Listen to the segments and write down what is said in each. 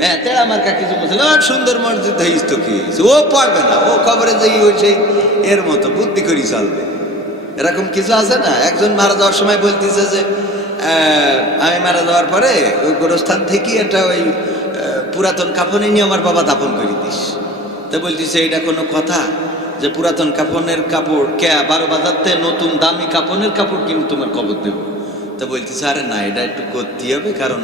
হ্যাঁ তেড়া মার্কা কিছু মুসলিম সুন্দর মসজিদ হইস তো কি হয়েছে, ও পড়বে না, ও খবরে যে ওই সেই এর মতো বুদ্ধি করি চলবে। এরকম কিছু আছে না? একজন মারা যাওয়ার সময় বলতেছে যে আমি মারা যাওয়ার পরে ওই গোরস্থান থেকে একটা ওই পুরাতন কাফনে নিয়ে আমার বাবা দাফন করে দিস। তা বলতেছে এটা কোনো কথা যে পুরাতন কাফনের কাপড় কে 12 বাজারতে নতুন দামি কাফনের কাপড় কিনে তোমার কবর দেবো? তা বলতেছে আরে না, এটা একটু করতে হবে, কারণ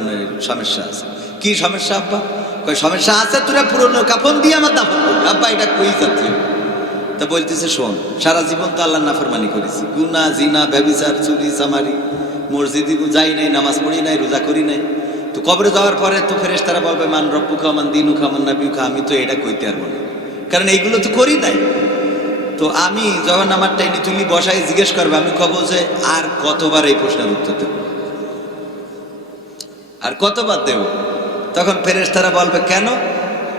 সমস্যা আছে। কি সমস্যা আব্বা? কই সমস্যা আছে, তোরা পুরনো কাফন দিয়ে আমার দাফন করবি। আব্বা এটা কই যাচ্ছে? তা বলতেছে শোন, সারা জীবন তো আল্লাহর নাফরমানি করেছি, গুনাহ জিনা ব্যভিচার চুরি চামারি, মসজিদে যাই নাই, নামাজ পড়ি নাই, রোজা করি নাই। তো কবরে যাওয়ার পরে তো ফেরেশতারা বলবে মান রব্বুকা মান দীনুকা মান নাবিয়ুকা, আমি তো এটা কইতে পারবো না, কারণ এইগুলো তো করি নাই। তো আমি যখন আমার টাইনি তুলি বসাই জিজ্ঞেস করবে, আমি কব যে আর কতবার এই প্রশ্নের উত্তর দেব, আর কতবার দেব? তখন ফেরেশতারা বলবে কেন?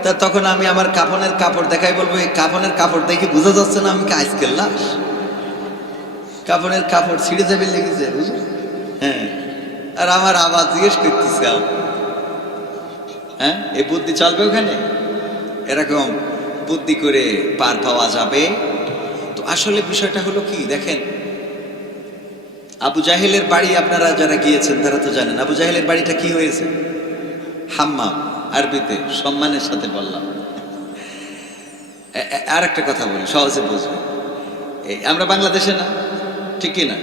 তা তখন আমি আমার কাফনের কাপড় দেখাই বলবো, এই কাফনের কাপড় দেখে বোঝা যাচ্ছে না আমি কি আজকের লাশ? কাফনের কাপড় ছিঁড়ে যাবে লেগেছে, বুঝলি? হ্যাঁ, আর আমার আওয়াজ জিজ্ঞেস করতেছে, হ্যাঁ এই বুদ্ধি চলবে ওখানে? এরকম বুদ্ধি করে পার পাওয়া যাবে? তো আসলে বিষয়টা হলো কি দেখেন, আবু জাহেলের বাড়ি আপনারা যারা গিয়েছেন তারা তো জানেন আবু জাহেলের বাড়িটা কি হয়েছে। হাম্মাম, আরবিতে সম্মানের সাথে বললাম। আর একটা কথা বলি সহজে বুঝবেন, এই আমরা বাংলাদেশে না, ঠিক কি না?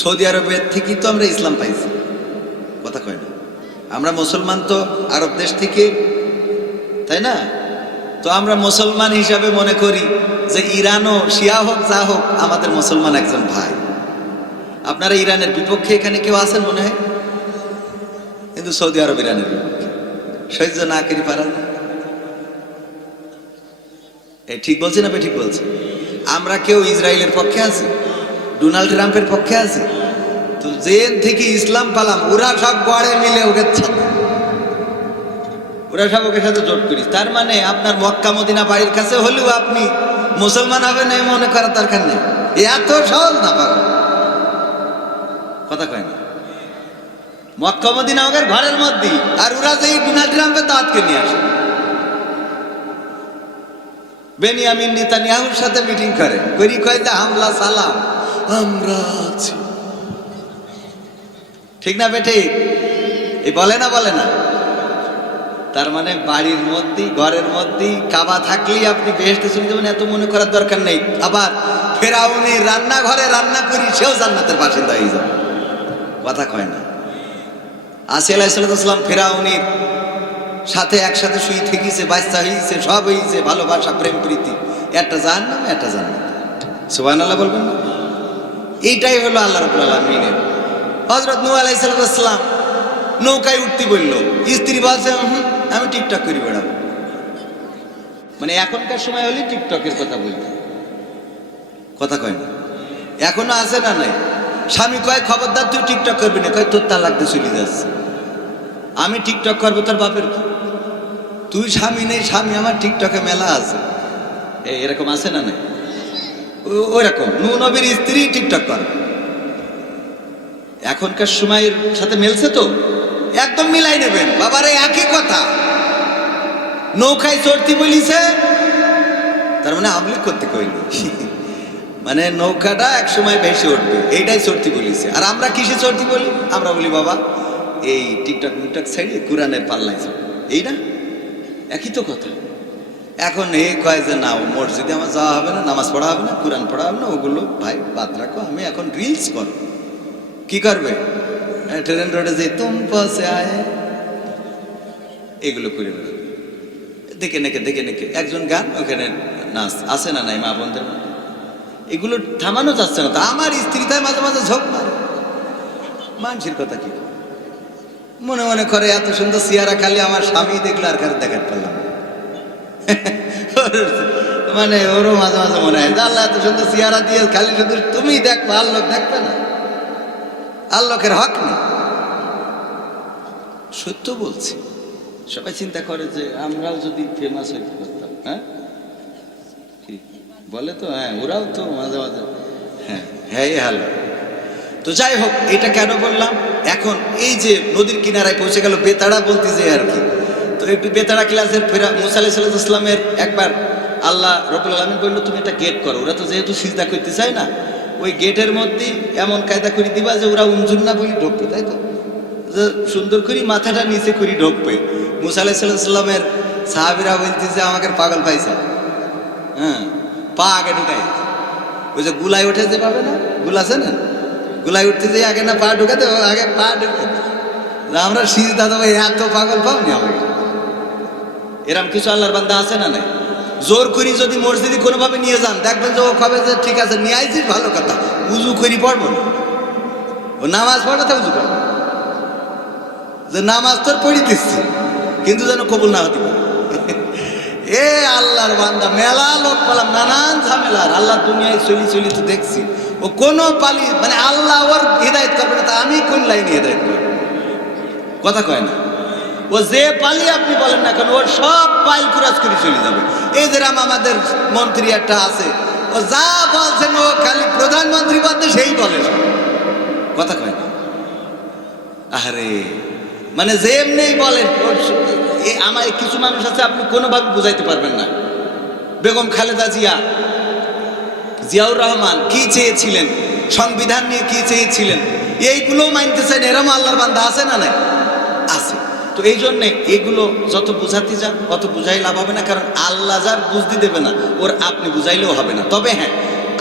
সৌদি আরবের থেকেই তো আমরা ইসলাম পাইছি, কথা কয় না? আমরা মুসলমান তো আরব দেশ থেকে, তাই না? তো আমরা মুসলমান হিসাবে মনে করি যে ইরানও শিয়া হোক যা হোক আমাদের মুসলমান একজন ভাই। আপনারা ইরানের বিপক্ষে এখানে কেউ আছেন মনে হয়? কিন্তু সৌদি আরব ইরানের বিপক্ষে সহ্য না করি পারা না। এই ঠিক বলছি না? ঠিক বলছি? আমরা কেউ ইসরায়েলের পক্ষে আছি, ডোনাল্ড ট্রাম্পের পক্ষে আছি? তো জেন থেকে ইসলাম পালাম, ওরা সব গড়ে মিলে ওকে ছাড়ে, ওরা সব ওকে সাথে জোট করিস। তার মানে আপনার মক্কা মদিনা বাড়ির কাছে হলেও আপনি মুসলমান হবেন এই মনে করার দরকার নেই। এত সহজ না পাবেন, কথা কয় না? মক্কা মদিনা ওদের ঘরের মধ্যে, আর ওরা যে ডোনাল্ড ট্রাম্পের দাওয়াতকে নিয়ে আসে, বেনিয়ামিন নেতানিয়াহুর সাথে মিটিং করে, করি কয়টা হামলা সালাম আমরা আছি, ঠিক না বেটে? এই বলে না, বলে না? তার মানে বাড়ির মধ্যেই ঘরের মধ্যেই কাবা থাকলেই আপনি বেহেশতে চলে যাবেন, এত মনে করার দরকার নেই। আবার ফেরাউনের রান্নাঘরে রান্না করি সেও জান্নাতের বাসিন্দা হয়ে যাবে, কথা কয় না? আসিয়া আলাইহিস সালাম ফেরাউনের সাথে একসাথে শুয়ে থেকেছে, বাচ্চা হয়েছে, সব হয়েছে, ভালোবাসা প্রেম প্রীতি, একটা জাহান্নাম একটা জান্নাত। সুবহানাল্লাহ বলবেন না? এইটাই হলো আল্লাহ রাব্বুল আলামিনের। হযরত নূহ আলাইহিস সালাম নৌকায় উঠতে বললো, স্ত্রী বলছে আমি টিকটক করে বেড়াবো। মানে এখনকার সময় হলে টিকটকের কথা বলবে, কথা কয় না? এখনো আছে না নাই? স্বামী কয় খবরদার তুই টিকটক করবি না, কয় তোর তালাক দিয়ে চলে যাচ্ছে। আমি টিকটক করবো, তোর বাপের কি? তুই স্বামী নেই, স্বামী আমার টিকটকে মেলা আছে, এরকম আছে না নাই? ওই রকম নূহ নবীর স্ত্রী টিকটক করে। এখনকার সময়ের সাথে মিলছে তো? একদম মিলাই নেবেন বাবারে, একই কথা। নৌকায় চড়তে বলিছে, তার মানে আমলিক করতে কইনি, মানে নৌকাটা এক সময় ভেসে উঠবে, এইটাই চড়তে বলিছে। আর আমরা কিসে চড়তে বলি? আমরা বলি বাবা এই টিকটক মিকটক ছাড়িয়ে কোরআনের পাল্লায় যাও, এই না? একই তো কথা। এখন এই কয় যে না, মসজিদে আমার যাওয়া হবে না, নামাজ পড়া হবে না, কোরআন পড়া হবে না, ওগুলো ভাই বাদ রাখো, আমি এখন রিলস করব। কি করবে? ট্রেন রোডে যে তুম পাশে আয়, এগুলো করে বেড়াবে, দেখে নেকে দেখে নেকে একজন গান, ওখানে নাচ আছে না নাই মা বোনদের মধ্যে, এগুলো থামানো যাচ্ছে না। তা আমার স্ত্রী তাই মাঝে মাঝে ঝোঁক মারে, মানুষের কথা কি মনে মনে করে এত সুন্দর চেহারা খালি আমার স্বামী দেখলো, আর কারো দেখাতে পারলাম মানে ওরও মাঝে মাঝে মনে হয় আল্লাহ এত সুন্দর চেহারা দিয়ে খালি শুধু তুমি দেখবে, আর লোক দেখবে না, আর লোকের হক নেই। সত্য বলছি, সবাই চিন্তা করে যে আমরাও যদি ফেমাস হইতে পারতাম, হ্যাঁ বলে তো, হ্যাঁ ওরাও তো মাঝে মাঝে হ্যাঁ হ্যাঁ হ্যালো। তো যাই হোক, এটা কেন বললাম? এখন এই যে নদীর কিনারায় পৌঁছে গেল, বেতাড়া বলতে যে আর কি, তো একটু বেতারা ক্লাসের মুসা আলাইহিস সালামের একবার আল্লাহ রাব্বুল আলামিন বলল তুমি একটা গেট করো, ওরা তো যেহেতু সিজদা করতে চায় না, ওই গেটের মধ্যে এমন কায়দা করে দিবা যে ওরা উমজুর না বলি ঢুকবে, তাই তো সুন্দর করে মাথাটা নিচে করে ঢুকবে। মুসা আলাইহিস সালামের সাহাবীরা বলতেছে আমাকে পাগল পাইছে, হ্যাঁ পা আগে ঢুকাই, ওই যে গুলায় উঠে যে পাবে না, গুলা আছে না, গুলায় উঠতে যে আগে না পা ঢুকাতে, আগে পা ঢুকাতে। আমরা সিজদা দেবো, এত পাগল পাওনি আমাকে। এরম কিছু আল্লাহর বান্দা আছে না নাই? জোর করি যদি মসজিদে কোনোভাবে নিয়ে যান, দেখবেন যে ও কবে যে ঠিক আছে নিয়ে আইছিস ভালো কথা, উজু করি পড়বো না, ও নামাজ পড়বে তা উজু করবো, যে নামাজ তোর পড়ি দিচ্ছি কিন্তু যেন কবুল না হতে পারে। এ আল্লাহর বান্দা মেলা লোক পেলাম, নানান ঝামেলার, আল্লাহ দুনিয়ায় চলি তো দেখছি ও কোনো পালি মানে আল্লাহ ওর হৃদায়ত করবে না, তা আমি কোন লাইনে হৃদায়ত করবো? কথা কয় না, ও যে পালি আপনি বলেন না কেন ওর সব পাইল কুরাজ করে চলে যাবে। এই যেরাম আমাদের মন্ত্রী একটা আছে, ও যা বলছেন ও খালি প্রধানমন্ত্রী বলতে সেই বলে, কথা কয় না। আরে মানে যে এমনি বলেন, আমার কিছু মানুষ আছে আপনি কোনোভাবে বুঝাইতে পারবেন না। বেগম খালেদা জিয়াউর রহমান কি চেয়েছিলেন, সংবিধান নিয়ে কি চেয়েছিলেন, এইগুলো মানতেছেন, এরম আল্লাহর বান্দা আছে না নাই? আছে। তো এই জন্যে এগুলো যত বুঝাতে যান অত বুঝাই লাভ হবে না, কারণ আল্লাহ যার বুঝতে দেবে না ওর আপনি বুঝাইলেও হবে না। তবে হ্যাঁ,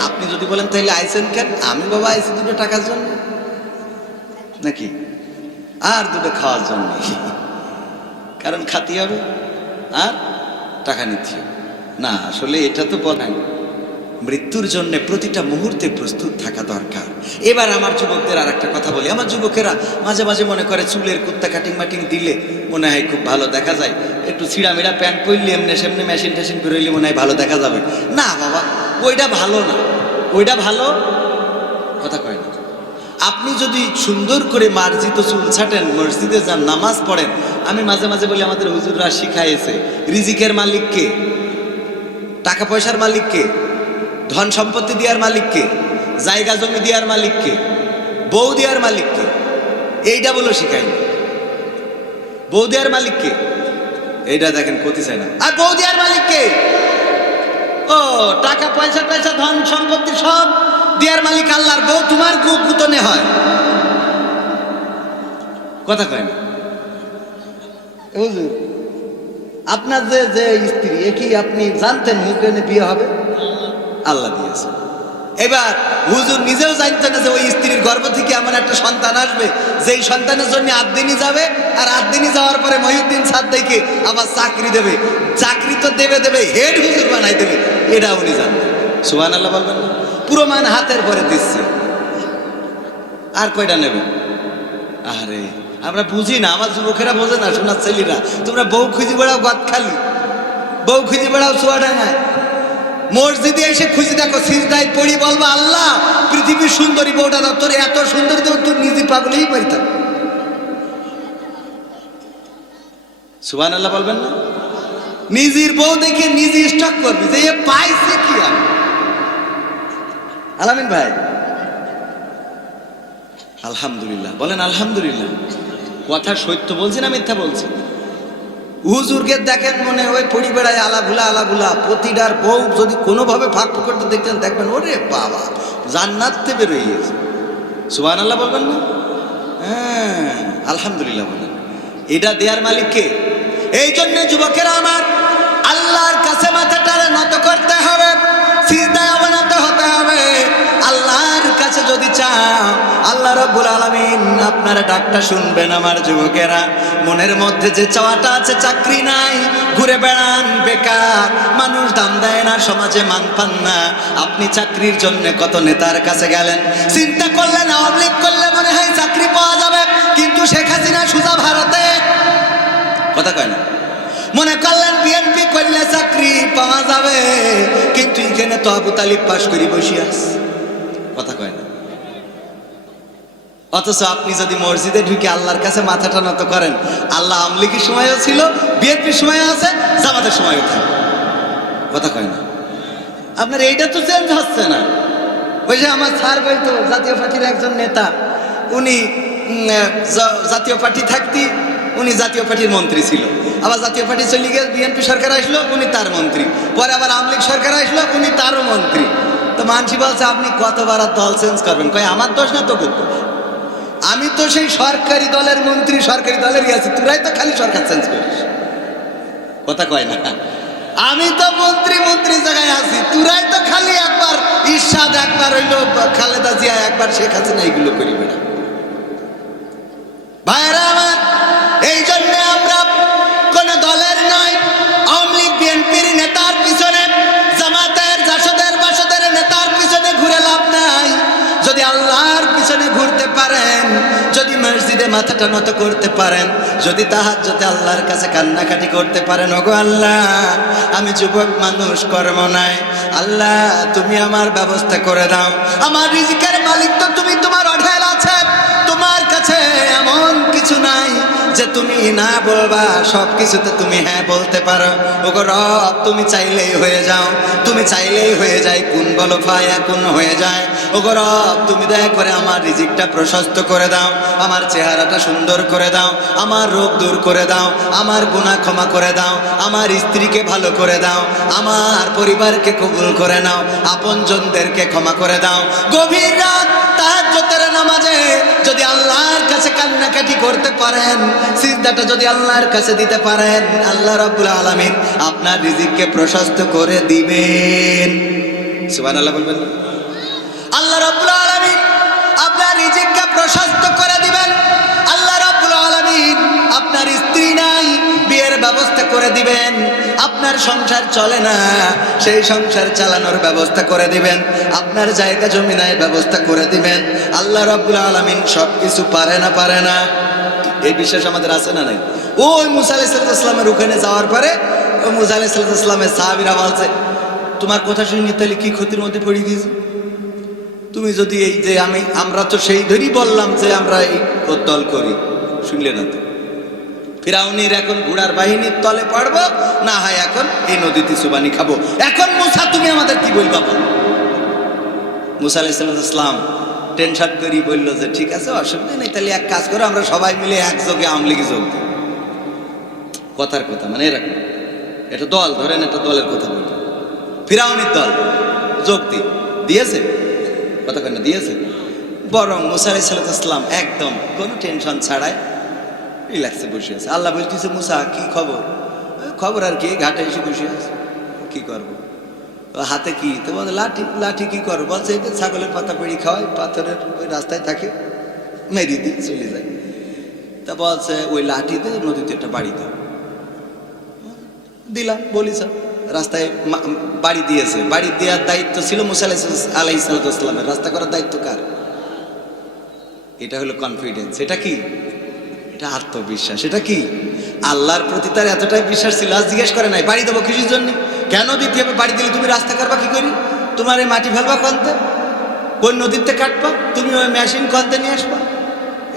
আপনি যদি বলেন তাহলে আইসেন কেন, আমি বাবা আইসি দুটো টাকার জন্য নাকি আর দুটো খাওয়ার জন্য, কারণ খাতি হবে আর টাকা নিতে হবে না। আসলে এটা তো বলেন মৃত্যুর জন্য প্রতিটা মুহূর্তে প্রস্তুত থাকা দরকার। এবার আমার যুবকদের আর একটা কথা বলি, আমার যুবকেরা মাঝে মাঝে মনে করে চুলের কুত্তা কাটিং মাটিং দিলে মনে হয় খুব ভালো দেখা যায়, একটু ছিঁড়ামিড়া প্যান্ট পরলে এমনি সেমনি মেশিন টেশিন বেরোইলে মনে হয় ভালো দেখা যাবে। না বাবা, ওইটা ভালো না, ওইটা ভালো কথা কয় না। আপনি যদি সুন্দর করে মার্জিত চুল ছাটেন, মসজিদে যান, নামাজ পড়েন। আমি মাঝে মাঝে বলি আমাদের হুজুররা শিখাইছে রিজিকের মালিককে, টাকা পয়সার মালিককে, ধন সম্পত্তি দেওয়ার মালিককে, জায়গা জমি দেওয়ার মালিককে, বউ দেওয়ার মালিককে, এইটা বলো শিখাই। বউ দেওয়ার মালিককে এইটা দেখেন কতি চাই না, আর বউ দেওয়ার মালিককে ও টাকা পয়সা পয়সা ধন সম্পত্তি সব দেওয়ার মালিক আল্লাহর। বউ তোমার গুতনে হয়, কথা কয় না। হুজুর আপনার যে যে স্ত্রী, এ কি আপনি জানতেন হুজুরে বিয়ে হবে? আল্লাহ দিয়েছে। এবার হুজুর নিজেও জানতেন না যে ওই স্ত্রীর গর্ভ থেকে এমন একটা সন্তান আসবে যেই সন্তানের জন্য 8 দিনই যাবে, আর 8 দিনই যাওয়ার পরে মহিউদ্দিন সাদ্দাইকে আবার চাকরি দেবে। চাকরি তো দেবে হেড হুজুর বানাই দেবে, এটা উনি জানতেন। সুবহানাল্লাহ বলবেন না? পুরো মান হাতের পরে দিচ্ছে, আর কয়টা নেবে? আরে আমরা বুঝি না, আমার যুবকেরা বোঝে না, শোনার ছেলেরা তোমরা বউ খুঁজে বেড়াও গাদখালি, বউ খুঁজে বেড়াও চুয়াডাঙ্গায়, মসজিদে এসে খুঁজে দেখো সিজদায় পড়ি বলবো আল্লাহ পৃথিবীর সুন্দরী বউটা দাও, তোর এত সুন্দরী দেব তুই নিজে পাগলেই পারিতাম। সুবহানাল্লাহ বলবেন না? নিজের বউ দেখে নিজে স্টক করবি যে এ পাইছে কি। আলামিন ভাই আলহামদুলিল্লাহ বলেন, আলহামদুলিল্লাহ। কথা সত্য বলছি না মিথ্যা বলছি? হুজুরকে দেখেন মনে ওই পড়ি বেড়ায় আলাভুলা প্রতিটার বউ যদি কোনোভাবে ফাঁক করতে দেখতেন, দেখবেন ওরে বাবা জান্নাতে বেরোয় গিয়েছে। সুবহানাল্লাহ বলবেন না? হ্যাঁ আলহামদুলিল্লাহ বলেন। এটা দেয়ার মালিককে। এই জন্য যুবকেরা আমার, আল্লাহর কাছে মাথাটা নত করতে হবে, সিজদায় অবনত হতে হবে। আল্লাহর কাছে যদি চাও, আল্লাহ রাব্বুল আলামিন আপনার ডাকটা শুনবেন। আমার যুবকেরা, মনের মধ্যে যে চাওয়াটা আছে, চাকরি নাই, ঘুরে বেড়ান বেকার, মানুষ দাম দেয় না, সমাজে মান পান না। আপনি চাকরির জন্য কত নেতার কাছে গেলেন, চিন্তা করলেন আওয়ামী লীগ করলে মনে হয় চাকরি পাওয়া যাবে, কিন্তু শেখ হাসিনা সুজা ভারতে, কথা কয় না। মনে করলেন বিএনপি করলে চাকরি পাওয়া যাবে, কিন্তু এখানে তো আবু তালিব পাশ করে বসে আছে, কথা কয় না। অথচ আপনি যদি মসজিদে ঢুকে আল্লাহর কাছে মাথাটা নত করেন, আল্লাহ আওয়ামী লীগের সময়ও ছিল, বিএনপির সময়ও আছে, জামাতের সময়ও থাকে, কথা কয় না। আপনার এইটা তো চেঞ্জ হচ্ছে না। ওই যে আমার স্যার বলতো, জাতীয় পার্টির একজন নেতা, উনি জাতীয় পার্টি থাকতে উনি জাতীয় পার্টির মন্ত্রী ছিল, আবার জাতীয় পার্টি চলে গিয়ে বিএনপি সরকার আসলো, উনি তার মন্ত্রী, পরে আবার আওয়ামী লীগ সরকার আসলো, উনি তারও মন্ত্রী। তো মানসি বলছে আপনি কতবার আর দল চেঞ্জ করবেন? কয় আমার দোষ না তো দোষ, আমি তো সেই সরকারি দলের মন্ত্রী, সরকারি দলেরই আছি, তোরাই তো খালি সরকার চেঞ্জ করিস। কথা কয় না, আমি তো মন্ত্রী জায়গায় আছি, তোরাই তো খালি একবার ইরশাদ, একবার হইলো খালেদা জিয়া, একবার শেখ হাসিনা, এইগুলো করি বেড়া। ভাইরা আমার, এই জন্য আমরা কোন দলের নয়, আওয়ামী লীগ বিএনপির নেতার পিছনে, জামাতের জাসদের বাসদের নেতার পিছনে ঘুরে লাভ নাই। যদি আল্লাহর পিছনে ঘুরতে পারেন, যদি মসজিদে মাথাটা নত করতে পারেন, যদি তাহাজ্জুদে আল্লাহর কাছে কান্নাকাটি করতে পারেন, ওগো আল্লাহ আমি যুবক মানুষ, কর্ম নাই, আল্লাহ তুমি আমার ব্যবস্থা করে দাও, আমার রিজিকের মালিক তো তুমি, তোমার অঢেল আছে, তোমার কাছে এমন কিছু নাই যে তুমি না বলবা, সব কিছুতে তুমি হ্যাঁ বলতে পারো। ওগো রব তুমি চাইলেই হয়ে যাও, তুমি চাইলেই হয়ে যায়, কুন বলো ফায়াকুন হয়ে যায়। ওগো রব তুমি দয়া করে আমার রিজিকটা প্রশস্ত করে দাও, আমার চেহারাটা সুন্দর করে দাও, আমার রোগ দূর করে দাও, আমার গুনাহ ক্ষমা করে দাও, আমার স্ত্রীকে ভালো করে দাও, আমার পরিবারকে কবুল করে নাও, আপনজনদেরকে ক্ষমা করে দাও। গভীর রাত তাহাজ্জুদের নামাজে যদি আল্লাহর কাছে কান্নাকাটি করতে পারেন, সিজদাটা যদি আল্লাহর কাছে দিতে পারেন, আল্লাহ রাব্বুল আলামিন আপনার রিজিককে প্রশস্ত করে দিবেন। সুবহানাল্লাহ বলবেন না? আল্লাহ রাব্বুল আলামিন আপনার রিজিককে প্রশস্ত করে দিবেন। আল্লাহ রাব্বুল আলামিন আপনার স্ত্রী নাই, বিয়ের ব্যবস্থা করে দিবেন। আপনার সংসার চলে না, সেই সংসার চালানোর ব্যবস্থা করে দিবেন। আপনার জায়গা জমি নাই, ব্যবস্থা করে দিবেন। আল্লাহ রাব্বুল আলামিন সবকিছু পারে না, পারে না? এই বিশ্বাস আমাদের আছে না নাই? ওই মুসা আলাইহিস সালামের ওখানে যাওয়ার পরে ওই মুসা আলাইহিস সালামের সাহাবীরা বলছে, তোমার কথা শুনি তাহলে কি ক্ষতির মধ্যে পড়ে গিয়েছে? তুমি যদি এই যে আমরা তো সেই ধরেই বললাম যে আমরা এই দল করি, শুনলে না তো? ফিরাউনির এখন ঘোড়ার বাহিনীর তলে পড়বো, না হয় এখন এই নদীতে সুবানি খাবো। এখন মুসা তুমি আমাদের কি বলবা? মুসা আলাইহিস সালাম টেনশন করি বললো যে ঠিক আছে, অসুবিধা নেই, তাহলে এক কাজ করো, আমরা সবাই মিলে একযোগে আওয়ামী লীগে যোগ দিই। কথার কথা মানে এরকম, এটা দল ধরেন, এটা দলের কথা বলতো, ফিরাউনির দল যোগ দিয়েছে, কথা কেন দিয়েছে? বরং মুসা আলাইহিস সালাম একদম কোনো টেনশন ছাড়াই রিল্যাক্সে বসে আছে। আল্লাহ বলতেছে, মুসা কি খবর? খবর আর কি, ঘাটে এসে বসে আছে, কি করবো? হাতে কি? তো বলে লাঠি। লাঠি কি করবো? বলছে এই যে ছাগলের পাতা পেড়ি খাওয়াই, পাথরের ওই রাস্তায় থাকে, মেরি দিয়ে চলে যায়। তা বলছে ওই লাঠিতে নদীতে একটা বাড়ি দাও। দিলাম, বলিস রাস্তায় বাড়ি দিয়েছে। বাড়ি দেওয়ার দায়িত্ব ছিল মুসা আলাইহিস সালামের, রাস্তা করার দায়িত্ব কার? এটা হলো কনফিডেন্স। এটা কি? এটা আত্মবিশ্বাস। এটা কি? আল্লাহর প্রতি তার এতটাই বিশ্বাস ছিল, আজ জিজ্ঞেস করে নাই বাড়ি দেবো কিছুর জন্য, কেন দিতে হবে? বাড়ি দিলে তুমি রাস্তা করবা কি করি? তোমার এই মাটি ফেলবা কনতে, কোন নদীতে কাটবা, তুমি ওই মেশিন কনতে নিয়ে আসবা?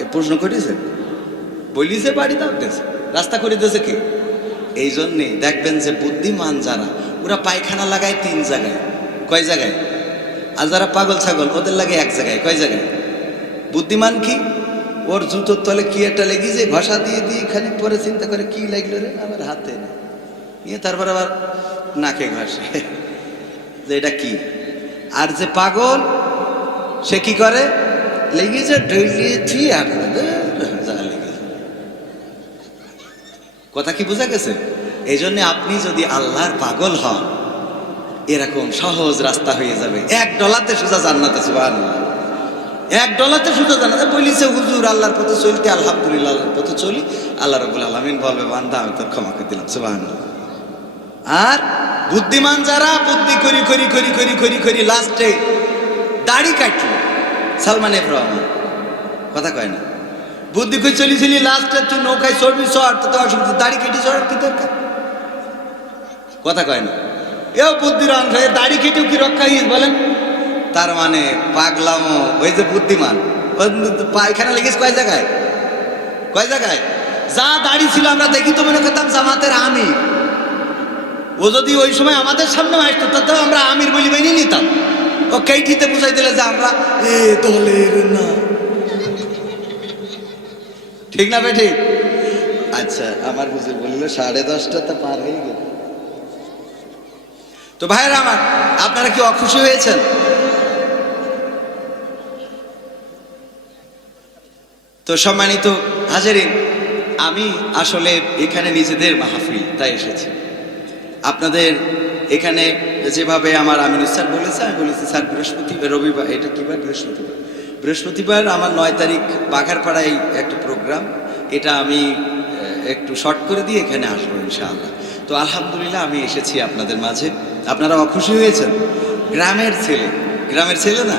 এ প্রশ্ন করেছে, বলিছে বাড়ি দাও, দেশে রাস্তা করে দিয়েছে কি? এই জন্যে দেখবেন যে বুদ্ধিমান যারা, ওরা পায়খানা লাগায় 3 জায়গায়। কয় জায়গায়? আর যারা পাগল ছাগল ওদের লাগে 1 জায়গায়। কয় জায়গায়? বুদ্ধিমান কি? ওর জুতোর তলে কি একটা লেগেছে, ঘষা দিয়ে খানিক পরে চিন্তা করে কি লাগলো রে আমার হাতে, নিয়ে তারপর আবার নাকে ঘষে যে এটা কি। আর যে পাগল সে কি করে, লেগেছে ডইলিয়েছি আর লেগেছে। কথা কি বোঝা গেছে? এই জন্য আপনি যদি আল্লাহর পাগল হন, এরকম সহজ রাস্তা হয়ে যাবে, $1 সোজা জান্নাতে। সুবহানাল্লাহ, $1 সোজা জান্নাতে। বলিছে হুজুর আল্লাহর পথে চলতে, আলহামদুলিল্লাহ আল্লাহর পথে চলি, আল্লাহ রাব্বুল আলামিন বলবে বান্দা আমি তোর ক্ষমা করে দিলাম। সুবহানাল্লাহ। আর বুদ্ধিমান যারা বুদ্ধি করি করি করি করি করি করি লাস্টে দাড়ি কাটল, সালমান এফ রহমান, কথা কয় না, বুদ্ধি করে চলি চলি লাস্টে তুই নৌকায় চড়বি, চড়, তো অসুবিধা, দাড়ি কেটে চড়ার কি দরকার? কথা কয় না, এও বুদ্ধির অংশ। দাড়ি কেটেও কি রক্ষা হইস বলেন? তার মানে পাগলামো। ওই যে বুদ্ধিমান, পায়খানা লেগেছে কয় জায়গায়? কয় জায়গায়? যা দাড়ি ছিল আমরা দেখি তো মনে করতাম জামাতের আমির। ও যদি ওই সময় আমাদের সামনে আসতো তাতেও আমরা আমির বলি মেনে নিতাম। ও কেইটিতে বুঝাই দিলে যে আমরা এ দলের না। ঠিক না ভাই? ঠিক। আচ্ছা, আমার হুজুর বলল 10:30 তো পার হয়ে গেল। তো ভাইরা আমার, আপনারা কি অখুশি হয়েছেন? তো সম্মানিত হাজারিন, আমি আসলে এখানে নিজেদের মাহফিল তাই এসেছি। আপনাদের এখানে যেভাবে আমার আমিনুল স্যার বলেছে, আমি বলেছি স্যার বৃহস্পতিবার, রবিবার, এটা কি বার? বৃহস্পতিবার আমার 9 তারিখ বাঘারপাড়ায় একটা প্রোগ্রাম, এটা আমি একটু শর্ট করে দিয়ে এখানে আসবো ইনশাআল্লাহ। তো আলহামদুলিল্লাহ আমি এসেছি আপনাদের মাঝে। আপনারা অখুশি হয়েছেন? গ্রামের ছেলে না,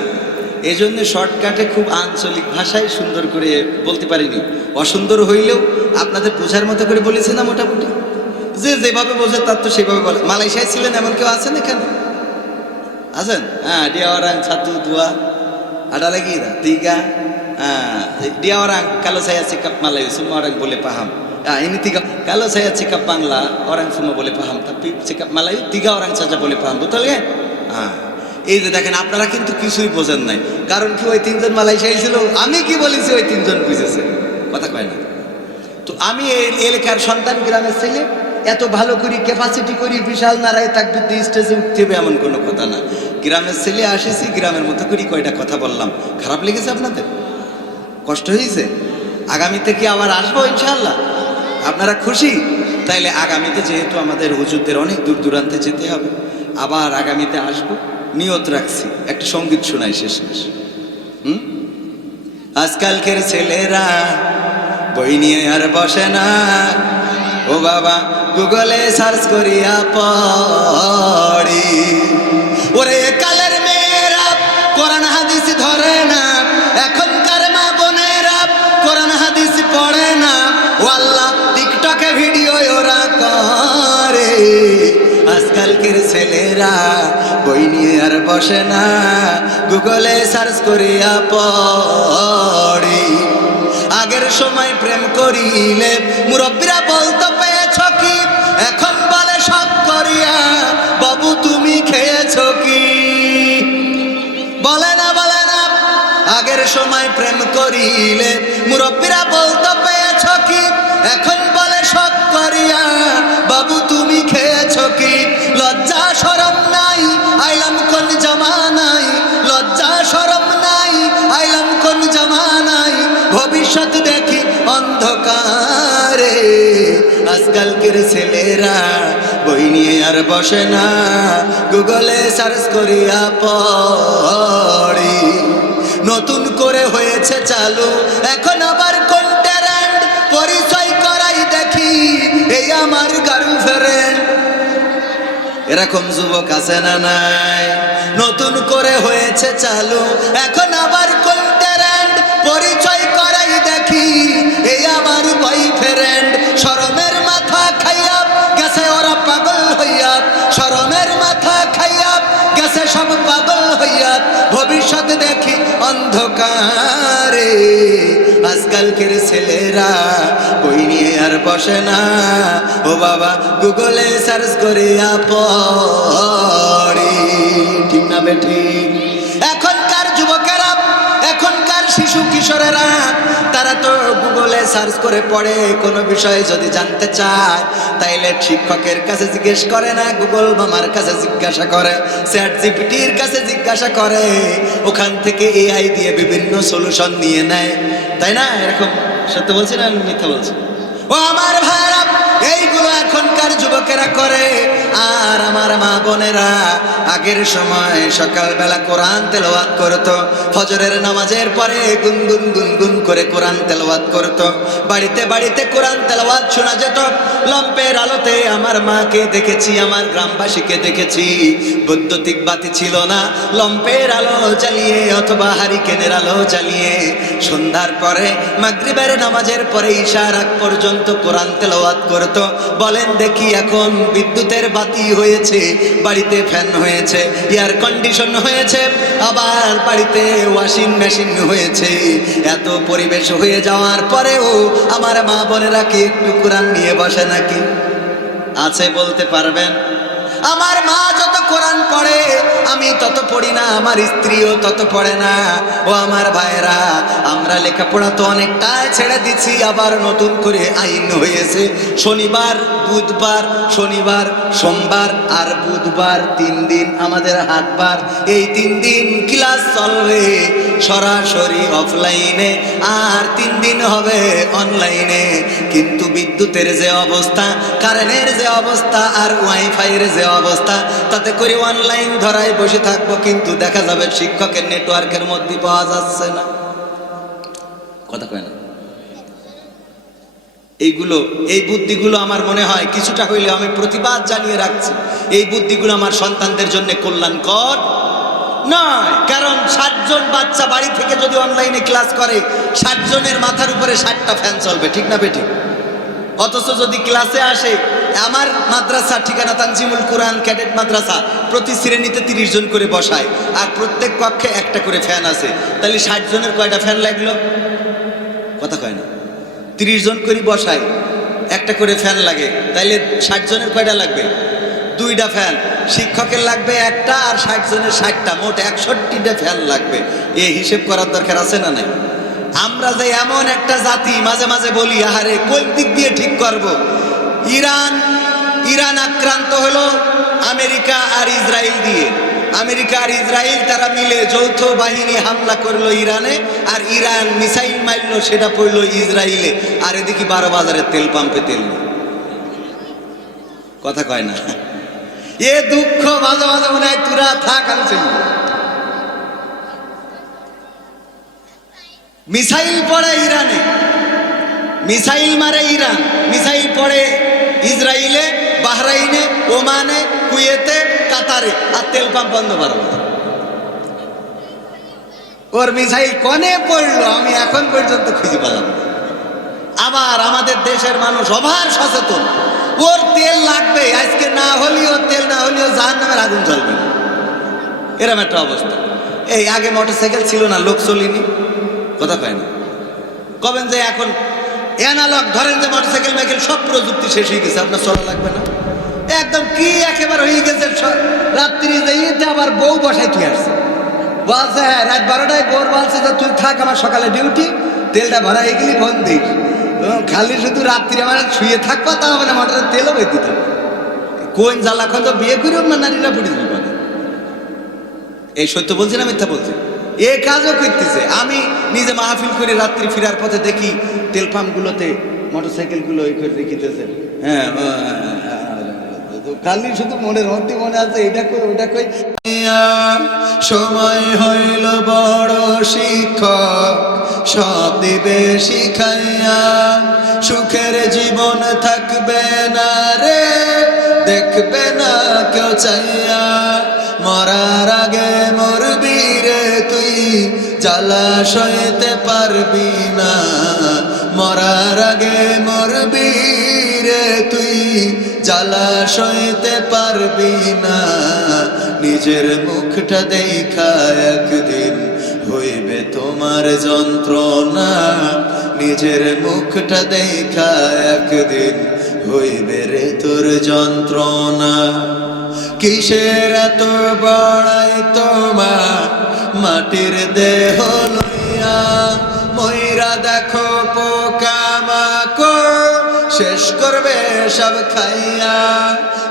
এই জন্য শর্টকাটে খুব আঞ্চলিক ভাষায় সুন্দর করে বলতে পারিনি। অসুন্দর হইলেও আপনাদের বোঝার মতো করে বলেছি না মোটামুটি। যে যেভাবে বোঝে তার তো সেভাবে বলে। মালয়েশিয়ায় ছিলেন এমন কেউ আছেন এখানে? আছেন? হ্যাঁ, dia orang 1, 2 ada lagi tiga. Dia orang kalau saya sikap Melayu semua orang boleh paham. Ini 3. Kalau saya sikap Bangla orang semua boleh paham, tapi sikap Melayu 3 orang saja boleh paham, betul ya? এই যে দেখেন, আপনারা কিন্তু কিছুই বোঝেন নাই। কারণ কি, ওই 3 জন মালয়েশিয়ায় ছিল, আমি কি বলেছি ওই 3 জন বুঝেছে, কথা কয় না। তো আমি এই এলাকার সন্তান, গ্রামের ছেলে, এত ভালো করি ক্যাপাসিটি করি বিশাল নারায় তাকবীর দিয়ে স্টেজে উঠতে হবে এমন কোনো কথা না। গ্রামের ছেলে আসেছি, গ্রামের মতো করি কয়টা কথা বললাম। খারাপ লেগেছে আপনাদের? কষ্ট হয়েছে? আগামীতে কি আবার আসবো ইনশাআল্লাহ? আপনারা খুশি? তাইলে আগামীতে যেহেতু আমাদের হুজুরদের অনেক দূর দূরান্তে যেতে হবে, আবার আগামীতে আসবো, নিয়ত রাখছি। একটা সঙ্গীত শোনাই শেষ। আজকালকের ছেলেরা বই নিয়ে আর বসে না, ও বাবা গুগলে সার্চ করিয়া পড়ি। ওরে কালের মেয়েরা কোরআন হাদিস ধরে না, এখনকার মা বোনেরা কোরআন হাদিস পড়ে না। ও আল্লাহ, টিকটকে ভিডিও ওরা করে। আজকালকের ছেলেরা বই নিয়ে আর বসে না, গুগলে সার্চ করিয়া পড়ি। আগের সময় প্রেম করিলে মুরব্বীরা বলতো পেয়েছ কি, এখন বলে শখ করিয়া বাবু তুমি খেয়েছ কি? বলে না। আগের সময় প্রেম করিলে মুরব্বীরা বলতো পেয়েছ কি, এখন বলে শখ করিয়া বাবু তুমি খেয়েছ কি? লজ্জা শরম নাই, আইলাম কোন জামানায়, লজ্জা শরম নাই, আইলাম কোন জামানায়, ভবিষ্যৎ দেখি অন্ধকারে। আজকালকের ছেলেরা বই নিয়ে আর বসে না, গুগলে সার্চ করিয়া পড়ি। নতুন করে হয়েছে চালু এখন আবার কোন ট্যালেন্ট, পরিচয় করাই দেখি এই আমার গার্লফ্রেন্ড। এরকম যুবক আছে না নাই? নতুন করে হয়েছে চালু এখন আবার কোন ট্যালেন্ট, পরিচয় করাই দেখি এই আমার বয়ফ্রেন্ড। শরমের মাথা খাইয়া গেছে ওরা পাগল হইয়া, শরমের মাথা খাইয়া গেছে সব পাগল হইয়া, ভবিষ্যৎ দেখি অন্ধকারে। আজকালকের ছেলেরা বই নিয়ে আর বসে না, ও বাবা গুগলে সার্চ করিয়া পড়ি। ঠিক না বেঠিক? এখনকার যুবকেরা, এখনকার শিশু কিশোরেরা, তারা তো গুগলে সার্চ করে পড়ে। কোনো বিষয়ে যদি জানতে চায় তাইলে শিক্ষকের কাছে জিজ্ঞেস করে না, গুগল মামার কাছে জিজ্ঞাসা করে, চ্যাট জিপিটির কাছে জিজ্ঞাসা করে, ওখান থেকে এআই দিয়ে বিভিন্ন সলিউশন নিয়ে নেয়, তাই না? এরকম সত্য বলছি না মিথ্যা বলছি? ও আমার ভাইরা, এইগুলো এখনকার যুবকেরা করে। আর আমার মা বোনেরা আগের সময় সকালবেলা কোরআন তেলাওয়াত করতো, ফজরের নামাজের পরে গুনগুন গুনগুন করে কোরআন তেলাওয়াত করতো। বাড়িতে বাড়িতে কোরআন তেলাওয়াত শোনা যেত। লম্পের আলোতে আমার মাকে দেখেছি, আমার গ্রামবাসীকে দেখেছি। বৈদ্যুতিক বাতি ছিল না, লম্পের আলো জ্বালিয়ে অথবা হারিকেনের আলো জ্বালিয়ে সন্ধ্যার পরে মাগরিবের নামাজের পরে ইশার আগ পর্যন্ত কোরআন তেলাওয়াত করতো। বলেন দেখি, এখন বিদ্যুতের বাতি হয়েছে, বাড়িতে ফ্যান হয়েছে, এয়ার কন্ডিশন হয়েছে, আবার বাড়িতে ওয়াশিং মেশিন হয়েছে। এত পরিবেশ হয়ে যাওয়ার পরেও আমার মা বোনেরা কি একটু কোরআন নিয়ে বসে নাকি? আছে বলতে পারবেন? আমার মা যত কোরআন পড়ে আমি তত পড়ি না, আমার স্ত্রীও তত পড়ে না। ও আমার ভাইরা, আমরা লেখাপড়া তো অনেকটা ছেড়ে দিচ্ছি, আবার নতুন করে আইন হয়েছে শনিবার বুধবার, শনিবার সোমবার আর বুধবার 3 দিন আমাদের হাটবার। এই 3 দিন ক্লাস চলবে সরাসরি অফলাইনে, আর 3 দিন হবে অনলাইনে। কিন্তু বিদ্যুতের যে অবস্থা, কারেন্টের যে অবস্থা, আর ওয়াইফাইয়ের যে অবস্থা, তাতে করে অনলাইন ধরায় বসে থাকবো, কিন্তু দেখা যাবে শিক্ষকের নেটওয়ার্কের মধ্যে পাওয়া যাচ্ছে না। কথা কয় না? এই বুদ্ধিগুলো আমার মনে হয় কিছুটা হইলে আমি প্রতিবাদ জানিয়ে রাখছি, এই বুদ্ধিগুলো আমার সন্তানদের জন্য কল্যাণকর নয়। কারণ 60 জন বাচ্চা বাড়ি থেকে যদি অনলাইনে ক্লাস করে, 60 জনের মাথার উপরে 60টা ফ্যান চলবে, ঠিক না বেঠিক? অথচ যদি ক্লাসে আসে, আমার মাদ্রাসা ঠিকানা তানজিমুল কুরআন ক্যাডেট মাদ্রাসা, প্রতি শ্রেণীতে 30 জন করে বসায়, আর প্রত্যেক কক্ষে একটা করে ফ্যান আছে। তাহলে 60 জনের কয়টা ফ্যান লাগলো? কথা কয় না? 30 জন করে বসায়, একটা করে ফ্যান লাগে, তাইলে 60 জনের কয়টা লাগবে? 2টা ফ্যান। শিক্ষকের লাগবে একটা, আর 60 জনের 60টা, মোট 61টা ফ্যান লাগবে। এই হিসেব করার দরকার আছে না নাই? আমরা যে এমন একটা জাতি, মাঝে মাঝে বলি আহারে কোন দিক দিয়ে ঠিক করব। ইরান আক্রান্ত হলো আমেরিকা আর ইসরায়েল দিয়ে। আমেরিকা আর ইসরায়েল তারা মিলে যৌথ বাহিনী হামলা করলো ইরানে, আর ইরান মিসাইল মারলো, সেটা পড়লো ইসরায়েলে। আর এদিকে 12 বাজারের তেল পাম্পে তেল নেই। কথা কয় না? এ দুঃখ মাঝে মাঝে মনে হয় তুরা থাক আনছিল। মিসাইল পড়ে ইরানে, মিসাইল মারে ইরান, মিসাইল পড়ে ইসরায়েলে, বাহরাইনে, ওমানে, কুয়েতে, কাতারে, আর তেল পাম্প বন্ধ 12 বাজার। ওর মিসাইল কনে পড়লো আমি এখন পর্যন্ত খুঁজে পেলাম না। আবার আমাদের দেশের মানুষ অভার সচেতন, ওর তেল লাগবে, আজকে না হলেও তেল না হলেও জাহান্নামের আগুন জ্বলবে না, এরকম একটা অবস্থা। এই আগে মোটরসাইকেল ছিল না, লোক চলিনি। কথা কয় না? কবেন যে এখন অ্যানালগ, ধরেন যে মোটরসাইকেল মাইকেল সব প্রযুক্তি শেষ হয়ে গেছে, আপনার চলা লাগবে না, একদম কি একেবারে হয়ে গেছে। রাত্রি যাইতে আবার বউ বসাই তুই আসছে, বলছে হ্যাঁ রাত 12টায় বউর বলছে যে তুই থাক, আমার সকালে ডিউটি, তেলটা ভরা হয়ে গেলি ফোন দিস। খালি শুধু রাত্রি আমার শুয়ে থাকবা, তা হবে না, মোটরের তেলও বের দিতে হবে। কোন জ্বালা, এখন তো বিয়ে করিও না, নারীরা পড়ে যাবে। এই সত্য বলছি না মিথ্যা বলছি? এ কাজও করতেছে। আমি নিজে মাহফিল করে রাত্রি ফিরার পথে দেখি তেল পাম্পগুলোতে মোটরসাইকেলগুলো ওই করে রেখিতেছে। হ্যাঁ, খালি শুধু মনের মধ্যে মনে আছে এটা কই ওটা কই। সময় হইল বড় শিক্ষক, সব দিবে শিখাইয়া, সুখের জীবন থাকবে না রে, দেখবে না কেউ চাইয়া। মরার আগে মরবি রে তুই, জ্বালা সইতে পারবি না। মরার আগে মরবি রে তুই, জ্বালা সইতে পারবি না। নিজের মুখটা দেখা একদিন হইবে তোমার যন্ত্রণা, নিজের মুখটা দেখা একদিন হইবে রে তোর যন্ত্রণা। কিসের এত বড়াই তোমার মাটির দেহ লইয়া, ময়রা দেখো পোকামাকড় শেষ করবে সব খাইয়া।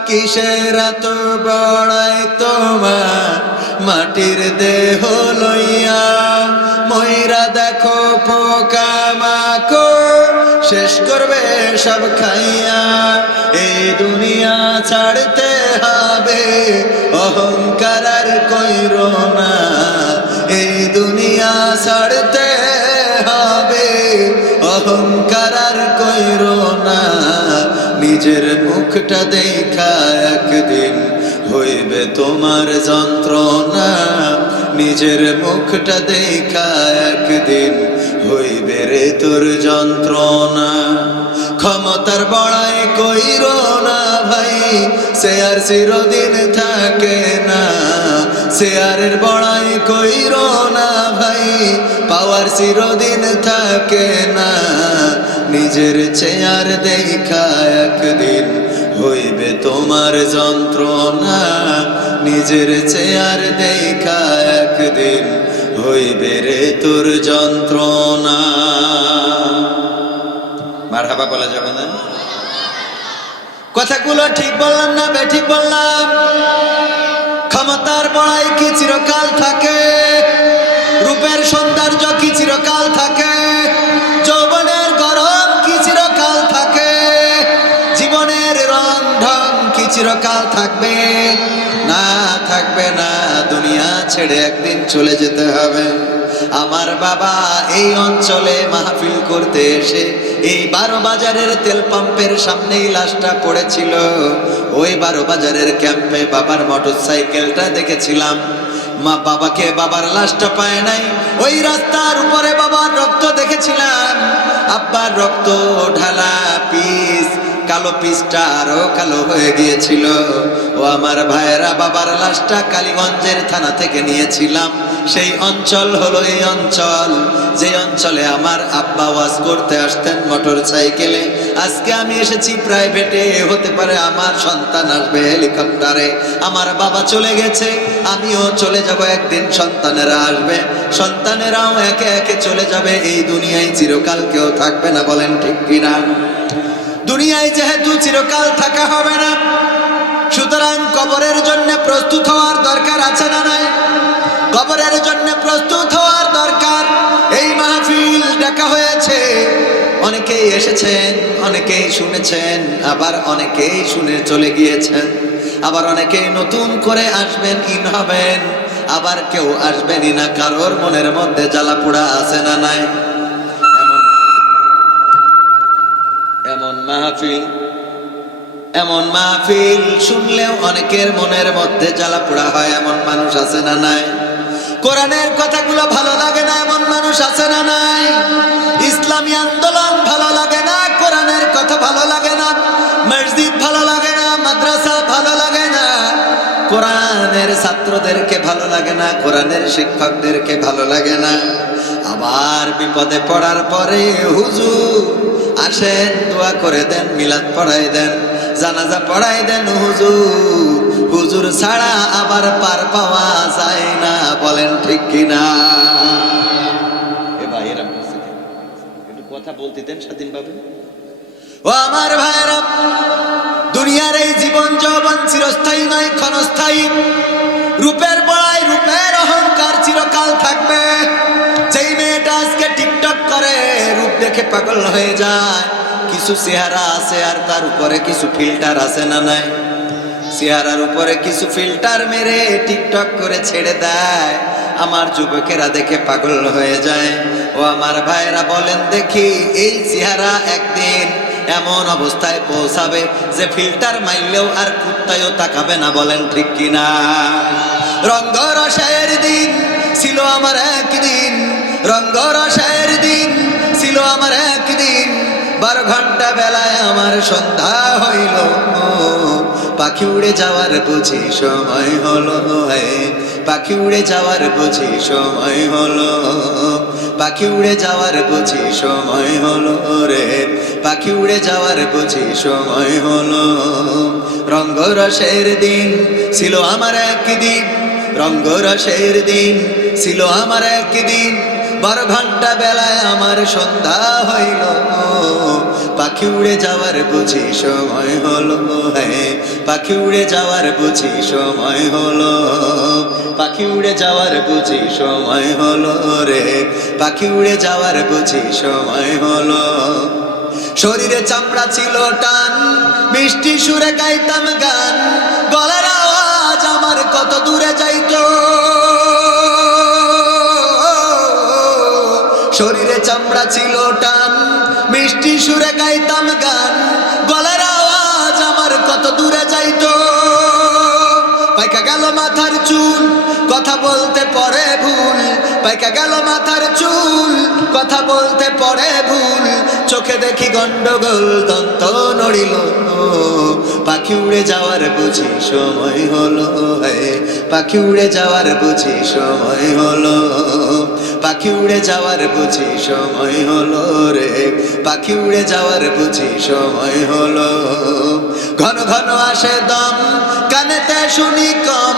কিসের এত বড়াই তোমার মাটির দেহ লইয়া, ময়রা দেখো পোকামাকড় শেষ করবে সব খাইয়া। এই দুনিয়া ছাড়তে হবে, অহংকার আর কইরো না। এই দুনিয়া ছাড়তে হবে, অহংকার আর কইরো না। নিজের মুখটা দেখা একদিন হইবে তোমার যন্ত্রণা, নিজের মুখটা দেখা একদিন হইবে রে তোর যন্ত্রণা। ক্ষমতার বড়াই কইরো না ভাই, সে আর চিরদিন থাকে না। শেয়ারের বড়াই কইরো না ভাই, পাওয়ার চিরদিন থাকে না। নিজের চেয়ার দেখা একদিন হইবে তোমার যন্ত্রণা, নিজের চেয়ার দেখা একদিন হইবে রে তোর যন্ত্রণা। মারহাবা বলা যাবে না? কথাগুলো ঠিক বললাম না বেঠিক বললাম? ক্ষমতার বড়াই কি চিরকাল থাকে? রূপের সৌন্দর্য কি চিরকাল থাকে? যৌবনের গরম কি চিরকাল থাকে? জীবনের রং ঢং কি চিরকাল থাকবে? না, থাকবে না। দুনিয়া ছেড়ে একদিন চলে যেতে হবে। আমার বাবা এই অঞ্চলে মাহফিল করতে এসে এই 12 বাজারের তেল পাম্পের সামনেই লাশটা পড়েছিল। ওই 12 বাজারের ক্যাম্পে বাবার মোটরসাইকেলটা দেখেছিলাম। বাবাকে বাবার লাশটা পায় নাই। ওই রাস্তার উপরে বাবার রক্ত দেখেছিলাম। আব্বার রক্ত ঢালা পিস, কালো পিসটা আরো কালো হয়ে গিয়েছিল। ও আমার ভাইয়েরা, বাবার লাশটা কালীগঞ্জের থানা থেকে নিয়েছিলাম। সেই অঞ্চল হলো এই অঞ্চল, যে অঞ্চলে আমার আব্বা ওয়াজ করতে আসতেন মোটর সাইকেলে। আজকে আমি এসেছি প্রাইভেটে, হতে পারে আমার সন্তান আসবে হেলিকপ্টারে। আমার বাবা চলে গেছে, আমিও চলে যাব একদিন, সন্তানেরা আসবে, সন্তানেরাও একে একে চলে যাবে। এই দুনিয়ায় চিরকাল কেউ থাকবে না, বলেন ঠিক কিনা? দুনিয়ায় যেহেতু চিরকাল থাকা হবে না, সুতরাং কবরের জন্য প্রস্তুত হওয়ার দরকার আছে না নাই? কবরের জন্য প্রস্তুত হওয়ার দরকার। এই মাহফিল ডাকা হয়েছে, অনেকেই এসেছেন, অনেকেই শুনেছেন, আবার অনেকেই শুনে চলে গিয়েছেন, আবার অনেকেই নতুন করে আসবেন, ইন হবেন, আবার কেউ আসবেনই না। কারোর মনের মধ্যে জ্বালা পোড়া আছে না নাই? এমন মাহফিল শুনলেও অনেকের মনের মধ্যে জ্বালা পোড়া হয়, এমন মানুষ আছে না নাই? কোরআনের কথাগুলো ভালো লাগে না, এমন মানুষ আছে না নাই? ইসলামী আন্দোলন ভালো লাগে না, কোরআনের কথা ভালো লাগে না, মসজিদ ভালো লাগে না, মাদ্রাসা ভালো লাগে না, কোরআনের ছাত্রদেরকে ভালো লাগে না, কোরআনের শিক্ষকদেরকে ভালো লাগে না। আবার বিপদে পড়ার পরে হুজুর আসেন, দোয়া করে দেন, মিলাদ পড়াই দেন, জানাজা পড়াই দেন, হুজুর হুজুর ছাড়া আবার পার পাওয়া যায় না, বলেন ঠিক কিনা? এ ভাই, এরকম একটু কথা বলতে দেন স্বাধীনভাবে। ও আমার ভাইরা, দুনিয়ার এই জীবন যৌবন চিরস্থায়ী নয়, ক্ষণস্থায়ী। রূপের বড়াই, রূপের অহংকার চিরকাল থাকবে। যেই মেয়েটা আজকে টিকটক করে, রূপ দেখে পাগল হয়ে যায়, কিছু চেহারা আছে আর তার উপরে কিছু ফিল্টার আছে না নাই? চেহারার উপরে কিছু ফিল্টার মেরে টিকটক করে ছেড়ে দেয়, আমার যুবকেরা দেখে পাগল হয়ে যায়। ও আমার ভাইরা, বলেন দেখি, এই চেহারা একদিন এমন অবস্থায় পৌঁছাবে যে ফিল্টার মারলেও আর কুত্তায়ও তাকাবে না, বলেন ঠিক কিনা? রঙ্গরসের দিন ছিল আমার একদিন, রঙ্গরসের দিন ছিল আমার একদিন, 12 ঘন্টা বেলায় আমার সন্ধ্যা হইল, পাখি উড়ে যাওয়ার বুঝি সময় হলো, পাখি উড়ে যাওয়ার বুঝি সময় হলো, পাখি উড়ে যাওয়ার বুঝি সময় হলো রে, পাখি উড়ে যাওয়ার বুঝি সময় হলো। রঙ্গরসের দিন ছিল আমার একদিন, রঙ্গরসের দিন ছিল আমার একদিন, 12 ঘন্টা বেলায় আমার সন্ধ্যা হইল, পাখি উড়ে যাওয়ার বুঝি সময় হলো, পাখি উড়ে যাওয়ার বুঝি সময় হলো, পাখি উড়ে যাওয়ার বুঝি সময় হলো রে, পাখি উড়ে যাওয়ার বুঝি সময় হলো। শরীরে চামড়া ছিল টান, মিষ্টি সুরে গাইতাম গান, গলার আওয়াজ আমার কত দূরে যাইতো। শরীরে চামড়া ছিল টান, মিষ্টি সুরে গাইতাম গান, গলার আওয়াজ আমার কত দূরে যাইতো। পাইকা গেল মাথার চুল, কথা বলতে পরে ভুল, পাইকা গেল মাথার চুল, কথা বলতে পরে ভুল, চোখে দেখি গন্ডগোল, দন্ত নড়িল, পাখি উড়ে যাওয়ার বুঝি সময় হলো, পাখি উড়ে যাওয়ার বুঝি সময় হলো, পাখি উড়ে যাওয়ার বুঝি সময় হলো রে, পাখি উড়ে যাওয়ার বুঝি সময় হলো। ঘন ঘন আসে দম, কানেতে শুনি কম,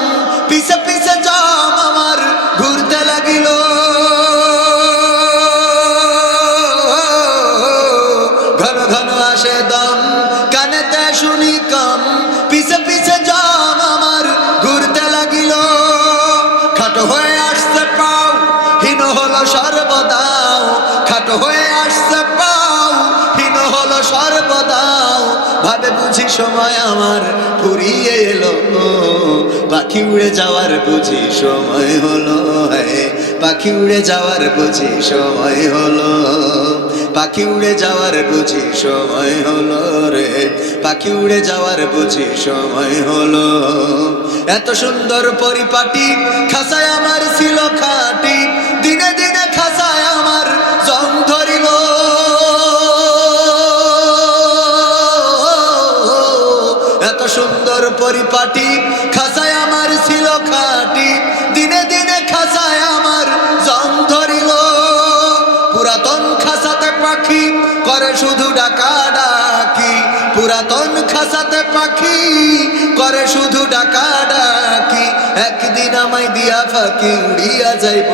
পিছে পিছে জম আমার ঘুরতে লাগিল। ঘন ঘন আসে দম, কানেতে শুনি কম, পিছে পিছে জম আমার ঘুরতে লাগিল। খাটো হয়ে আসছে পাও, হীন হলো সর্বদাও, খাটো হয়ে আসছে পাও, হীন হলো সর্বদাও। ভাবে বুঝি সময় আমার ফুরিয়ে এলো, পাখি উড়ে যাওয়ার বুঝি সময় হলো, পাখি উড়ে যাওয়ার বুঝি সময় হলো, পাখি উড়ে যাওয়ার বুঝি সময় হলো রে, পাখি উড়ে যাওয়ার বুঝি সময় হলো। এত সুন্দর পরিপাটি খাসায় আমার ছিল খাটি, দিনে দিনে খাসায় আমার জং ধরিল। এত সুন্দর পরিপাটি খাসায় আমার ছিল খাটি, দিনে দিনে খাসায় আমার জং ধরিল। পুরাতন খাসাতে পাখি করে শুধু ডাকা ডাকি, পুরাতন খাসাতে পাখি করে শুধু ডাকা ডাকি। একদিন আমায় দিয়া ফাঁকি উড়িয়া যাইব,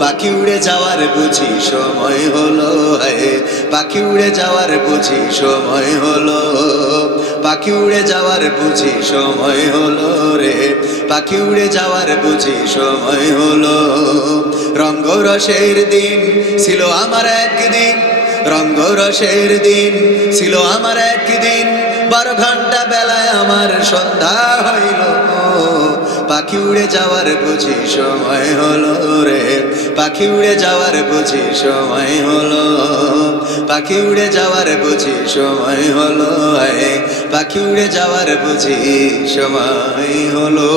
পাখি উড়ে যাওয়ার বুঝি সময় হলো, পাখি উড়ে যাওয়ার বুঝি সময় হলো, পাখি উড়ে যাওয়ার বুঝি সময় হলো রে, পাখি উড়ে যাওয়ার বুঝি সময় হলো। রঙ্গরসের দিন ছিল আমার একদিন, রঙ্গরসের দিন ছিল আমার একদিন, 12 ঘন্টা বেলায় আমার সন্ধ্যা হইল। পাখি উড়ে যাওয়ার বুঝি সময় হলো রে, পাখি উড়ে যাওয়ার বুঝি সময় হলো, পাখি উড়ে যাওয়ার বুঝি সময় হলো, পাখি উড়ে যাওয়ার বুঝি সময় হলো।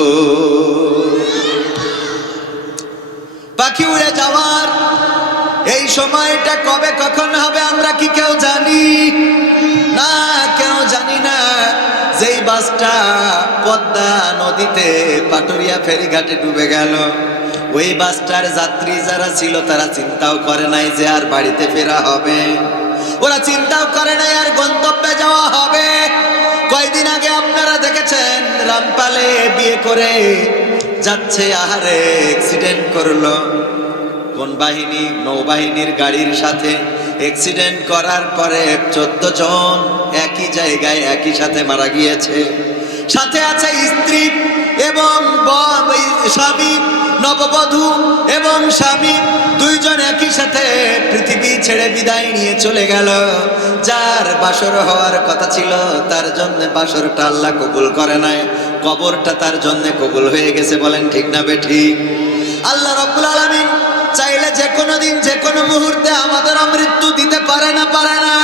পাখি উড়ে যাওয়ার এই সময়টা কবে কখন হবে আমরা কি কেউ জানি না? কেউ জানি না। যেই বাসটা পদ্মা নদীতে পাটুরিয়া ফেরিঘাটে ডুবে গেল, ওই বাসটার যাত্রী যারা ছিল তারা চিন্তাও করে নাই যে আর বাড়িতে ফেরা হবে, ওরা চিন্তাও করে নাই আর গন্তব্যে যাওয়া হবে। কয়দিন আগে আপনারা দেখেছেন রামপালে বিয়ে করে যাচ্ছে, আহারে অ্যাক্সিডেন্ট করলো। কোন বাহিনী? নৌবাহিনীর গাড়ির সাথে অ্যাক্সিডেন্ট করার পরে 14 জন একই জায়গায় একই সাথে মারা গিয়েছে। সাথে আছে স্ত্রী এবং স্বামী, নববধূ এবং স্বামী, দুইজন একই সাথে পৃথিবী ছেড়ে বিদায় নিয়ে চলে গেল। যার বাসর হওয়ার কথা ছিল তার জন্য বাসরটা আল্লাহ কবুল করে নাই, কবরটা তার জন্য কবুল হয়ে গেছে। বলেন ঠিক না বেঠিক? আল্লাহ রাব্বুল আলামিন চাইলে যে কোনো দিন যে কোনো মুহূর্তে আমাদের মৃত্যু দিতে পারে না, পারে না।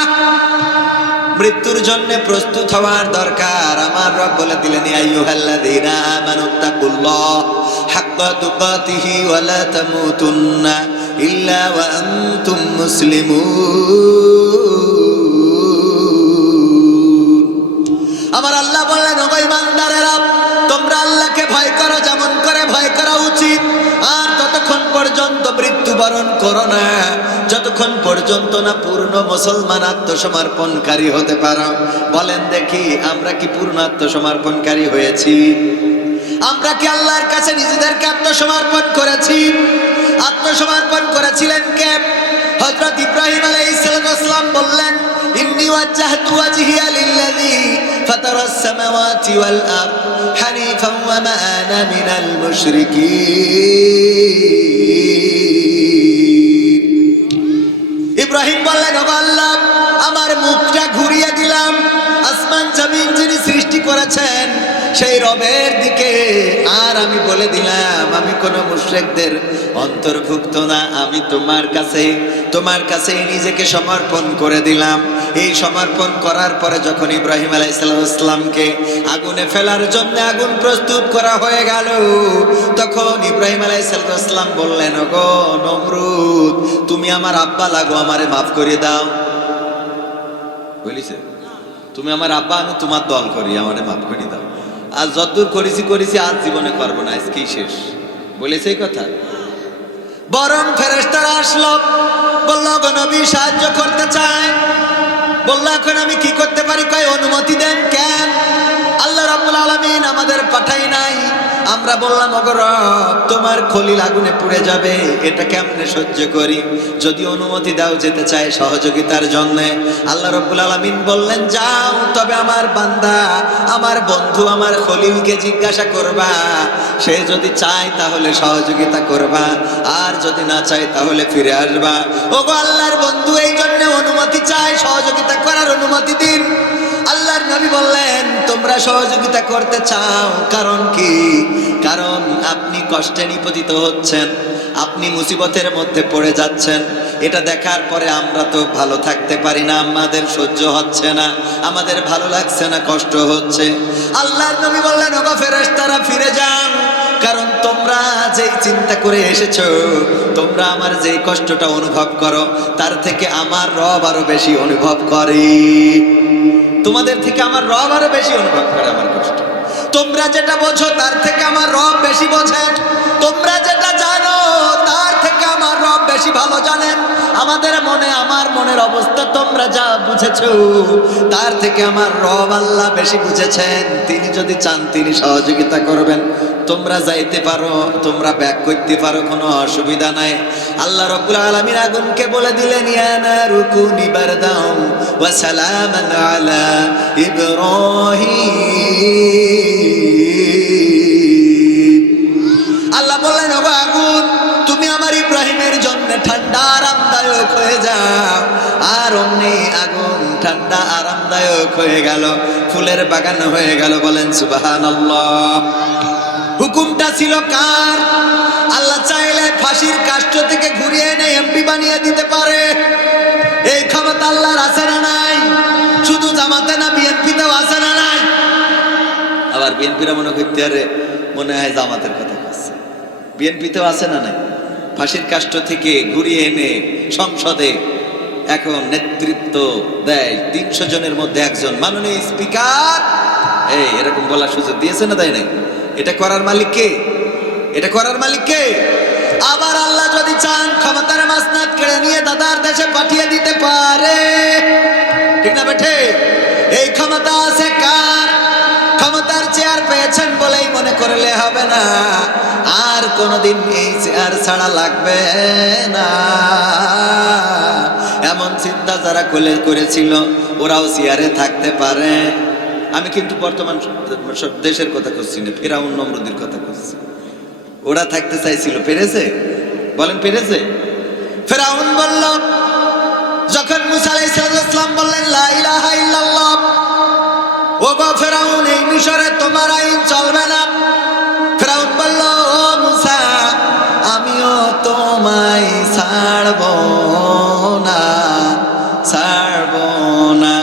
মৃত্যুর জন্য প্রস্তুত হওয়ার দরকার। আমার রব বলে দিলেন, ইয়া আইয়ুহাল্লাযীনা আমানুত্তাকুল্লাহ হাক্কা তুকাতিহি ওয়া লা তামুতুন্না ইল্লা ওয়া আনতুম মুসলিমুন। আমার আল্লাহ বললেন, ও ঈমানদারেরা, তোমরা আল্লাহকে ভয় করো যেমন করে ভয় করা উচিত, আর ততক্ষণ পর্যন্ত মৃত্যুবরণ করো না যতক্ষণ পর্যন্ত না পূর্ণ মুসলমান আত্মসমর্পণকারী হতে পারো। বলেন দেখি, আমরা কি পূর্ণ আত্মসমর্পণকারী হয়েছি? আমরা কি আল্লাহর কাছে নিজেদেরকে আত্মসমর্পণ করেছি? আত্মসমর্পণ করেছিলেন কে? হযরত ইব্রাহিম আলাইহিস সালাম বললেন, ইন্নী ওয়াজ্জাহতু ওয়াজহিয়া লিল্লাযী ফাতারাস সামাওয়াতি ওয়াল আরদ হানিফান ওয়া মা আনা মিনাল মুশরিকিন। ইব্রাহিম বললেন, ও আল্লাহ, আমার মুখটা ঘুরিয়ে দিলাম আসমান জমিন যিনি সৃষ্টি করেছেন সেই রবের দিকে, আর আমি বলে দিলাম আমি কোনো মুশরিকদের অন্তর্ভুক্ত না। আমি তোমার কাছে নিজেকে সমর্পণ করে দিলাম। এই সমর্পণ করার পরে যখন ইব্রাহিম আলাইহিস সালামকে আগুনে ফেলার জন্য আগুন প্রস্তুত করা হয়ে গেল, তখন ইব্রাহিম আলাইহিস সালাম বললেন, ওগো নমরুদ, তুমি আমার আব্বা লাগো, আমারে মাফ করে দাও। বলিছে তুমি আমার আব্বা, আমি তোমার দল করি, আমারে মাফ করে দাও। আর যতদূর করেছি আজ জীবনে করবো না, আজকেই শেষ। বলেছে এই কথা। বরং ফেরেশতারা আসলো, বলল গো নবী সাহায্য করতে চায়। বলল এখন আমি কি করতে পারি? কয় অনুমতি দেন। কেন? আল্লাহ রাব্বুল আলামিন আমাদের পাঠাই নাই। আমরা বললাম ওগো রব, তোমার খলিল আগুনে পুড়ে যাবে, এটা কেমনে সহ্য করি? যদি অনুমতি দাও যেতে চায় সহযোগিতার জন্য। আল্লাহ রাব্বুল আলামিন বললেন যাও, তবে আমার বান্দা, আমার বন্ধু, আমার খলিলকে জিজ্ঞাসা করবা, সে যদি চায় তাহলে সহযোগিতা করবা, আর যদি না চায় তাহলে ফিরে আসবা। ওগো আল্লাহর বন্ধু, এই জন্য অনুমতি চাই, সহযোগিতা করার অনুমতি দিন। আল্লাহর নবী বললেন তোমরা সহযোগিতা করতে চাও, কারণ কি? কারণ আপনি কষ্টে নিপতিত হচ্ছেন, আপনি মুসিবতের মধ্যে পড়ে যাচ্ছেন। এটা দেখার পরে আমরা তো ভালো থাকতে পারি না, আমাদের সহ্য হচ্ছে না, আমাদের ভালো লাগছে না, কষ্ট হচ্ছে। আল্লাহর নবী বললেন ওগো ফেরেশতারা ফিরে যান, কারণ তোমরা যেই চিন্তা করে এসেছো, তোমরা আমার যেই কষ্টটা অনুভব করো, তার থেকে আমার রব আরো বেশি অনুভব করে। তোমাদের থেকে আমার রব আরো বেশি অনুভব করে আমার কষ্ট। তোমরা যেটা বোঝো তার থেকে আমার রব বেশি বোঝেন। তোমরা যেটা জানো তার থেকে আমার রব বেশি ভালো জানেন। আমাদের মনে, আমার মনের অবস্থা তোমরা যা বুঝেছো তার থেকে আমার রব আল্লাহ বেশি বুঝেছেন। তিনি যদি চান তিনি সহযোগিতা করবেন। তোমরা যাইতে পারো, তোমরা ব্যাক করতে পারো, কোনো অসুবিধা নাই। আল্লাহ রাব্বুল আলামিন আগুনকে বলে দিলেন ইয়া নারু কুনি বারদাও ওয়া সালামান আলা ইব্রাহিম। আল্লাহ বললেন ওগো আগুন, তুমি আমার ইব্রাহিমের জন্য ঠান্ডা আরামদায়ক হয়ে যাও। আর অমনি আগুন ঠান্ডা আরামদায়ক হয়ে গেল, ফুলের বাগান হয়ে গেল। বলেন সুবহানাল্লাহ। হুকুমটা ছিল কার? আল্লাহ চাইলে ফাঁসির কাষ্ঠ থেকে ঘুরিয়ে এনে এমপি বানিয়ে দিতে পারে। এই ক্ষমতা আল্লাহর আছে না নাই? শুধু জামাতে না, বিএনপিতেও আছে না নাই? আবার বিএনপিরা মনে করতে পারে মনে হয় জামাতের কথা বলছে। বিএনপিতেও আছে না নাই? ফাঁসির কাষ্ঠ থেকে ঘুরিয়ে এনে সংসদে এখন নেতৃত্ব দেয় 300 জনের মধ্যে একজন মাননীয় স্পিকার। এই এরকম বলার সুযোগ দিয়েছে না, তাই নাই? এটা করার মালিক কে? এটা করার মালিক কে? আবার আল্লাহ যদি চান ক্ষমতার মাসনাদ কেড়ে নিয়ে দাদার দেশে পাঠিয়ে দিতে পারে। ঠিক না বেঠে? এই ক্ষমতা আছে কার? ক্ষমতার চেয়ার পেয়েছেন বলেই মনে করলে হবে না, আর কোনদিন এই চেয়ার ছাড়া লাগবে না। এমন চিন্তা যারা করেছিল ওরাও চেয়ারে থাকতে পারে। আমি কিন্তু বর্তমান সব দেশের কথা করছি না, ফেরাউন নমরুদের কথা করছি। ওরা থাকতে চাইছিল, পেরেছে? বলেন পেরেছে? ফেরাউন বলল, যখন মুসা আলাইহিস সালাম বললেন লা ইলাহা ইল্লাল্লাহ, ও গো ফেরাউন, এই মিশরে তোমার আইন চলবে না। ফেরাউন বলল, ও মুসা, আমিও তোমায় ছাড়ব না, ছাড়ব না।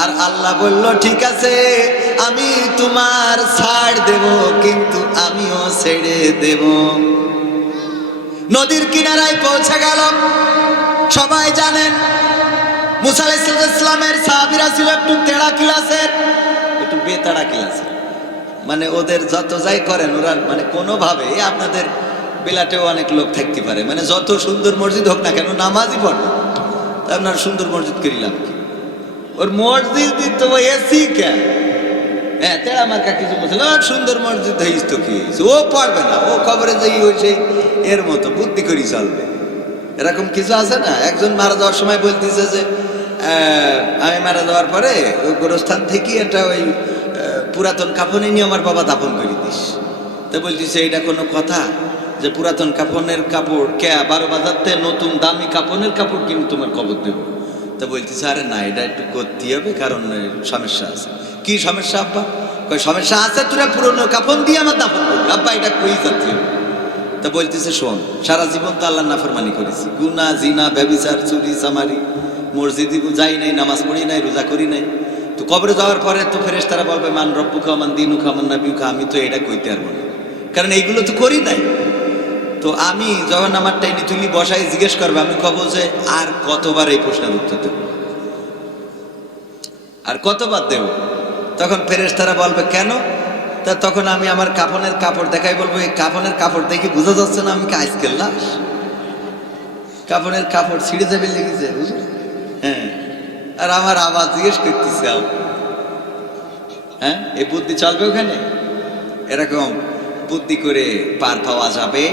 আর আল্লাহ বলল ঠিক আছে, আমি তোমার ছাড় দেব, কিন্তু আমিও ছেড়ে দেব। নদীর কিনারায় পৌঁছে গেল। সবাই জানেন মুসা আলাইহিস সালামের সাহাবীরা ছিল একটু তেড়া ক্লাসের, একটু বেতাড়া ক্লাসের। মানে ওদের যত যাই করেন ওরা মানে কোনোভাবে, আপনাদের বিলাটেও অনেক লোক থাকতে পারে, মানে যত সুন্দর মসজিদ হোক না কেন নামাজই পড়ে না। তা আপনার সুন্দর মসজিদ করিলাম কি? ওর মসজিদ দিত এসি কে? হ্যাঁ, তেড়া মার্কা কিছু বলছিল, সুন্দর মসজিদ হইস তো কি হয়েছে, ও পড়বে না, ও খবরে যাই হয়েছে, এর মতো বুদ্ধি করি চলবে। এরকম কিছু আছে না? একজন মারা যাওয়ার সময় বলতেছে যে আমি মারা যাওয়ার পরে ওই গোরস্থান থেকে একটা ওই পুরাতন কাফনে নিয়ে আমার বাবা দাফন করে দিস। তো বলতেছে এটা কোনো কথা যে পুরাতন কাফনের কাপড় কে 12 বাজারতে নতুন দামি কাফনের কাপড় কিনে তোমার কবর দেবো? তো বলতেছে আরে না, এটা একটু করতে হবে, কারণ সমস্যা আছে। কি সমস্যা আব্বা? কই সমস্যা আছে, তোরা পুরনো কাফন দিয়ে আমার দাফন করবি। আব্বা এটা কই যাচ্ছে? তা বলতেছে শোন, সারা জীবন তো আল্লাহর নাফরমানি করেছি, গুনাহ, জিনা, ব্যভিচার, চুরি, চামারি, মসজিদে যাই নাই, নামাজ পড়ি নাই, রোজা করি নাই। তো কবরে যাওয়ার পরে তো ফেরেশতারা বলবে মান রব্বুকা মান দীনুকা মান নাবিয়ুকা। আমি তো এটা কইতে পারবো না, কারণ এইগুলো তো করি নাই। তো আমি যখন আমার টাইনি তুলি বসাই জিজ্ঞেস করবে, আমি কব যে আর কতবার এই প্রশ্নের উত্তর দেব? আর কতবার দেব? তখন ফেরেশতারা বলবে কেন? তা তখন আমি আমার কাফনের কাপড় দেখাই, বলবো এই কাফনের কাপড় দেখে বোঝা যাচ্ছে না আমি কি আজকের লাশ? কাফনের কাপড় ছিঁড়ে যাবে লেগেছে, বুঝলি? হ্যাঁ, আর আমার আওয়াজ জিজ্ঞেস করতেছে, হ্যাঁ, এই বুদ্ধি চলবে ওখানে? এরকম বুদ্ধি করে পার পাওয়া যাবে?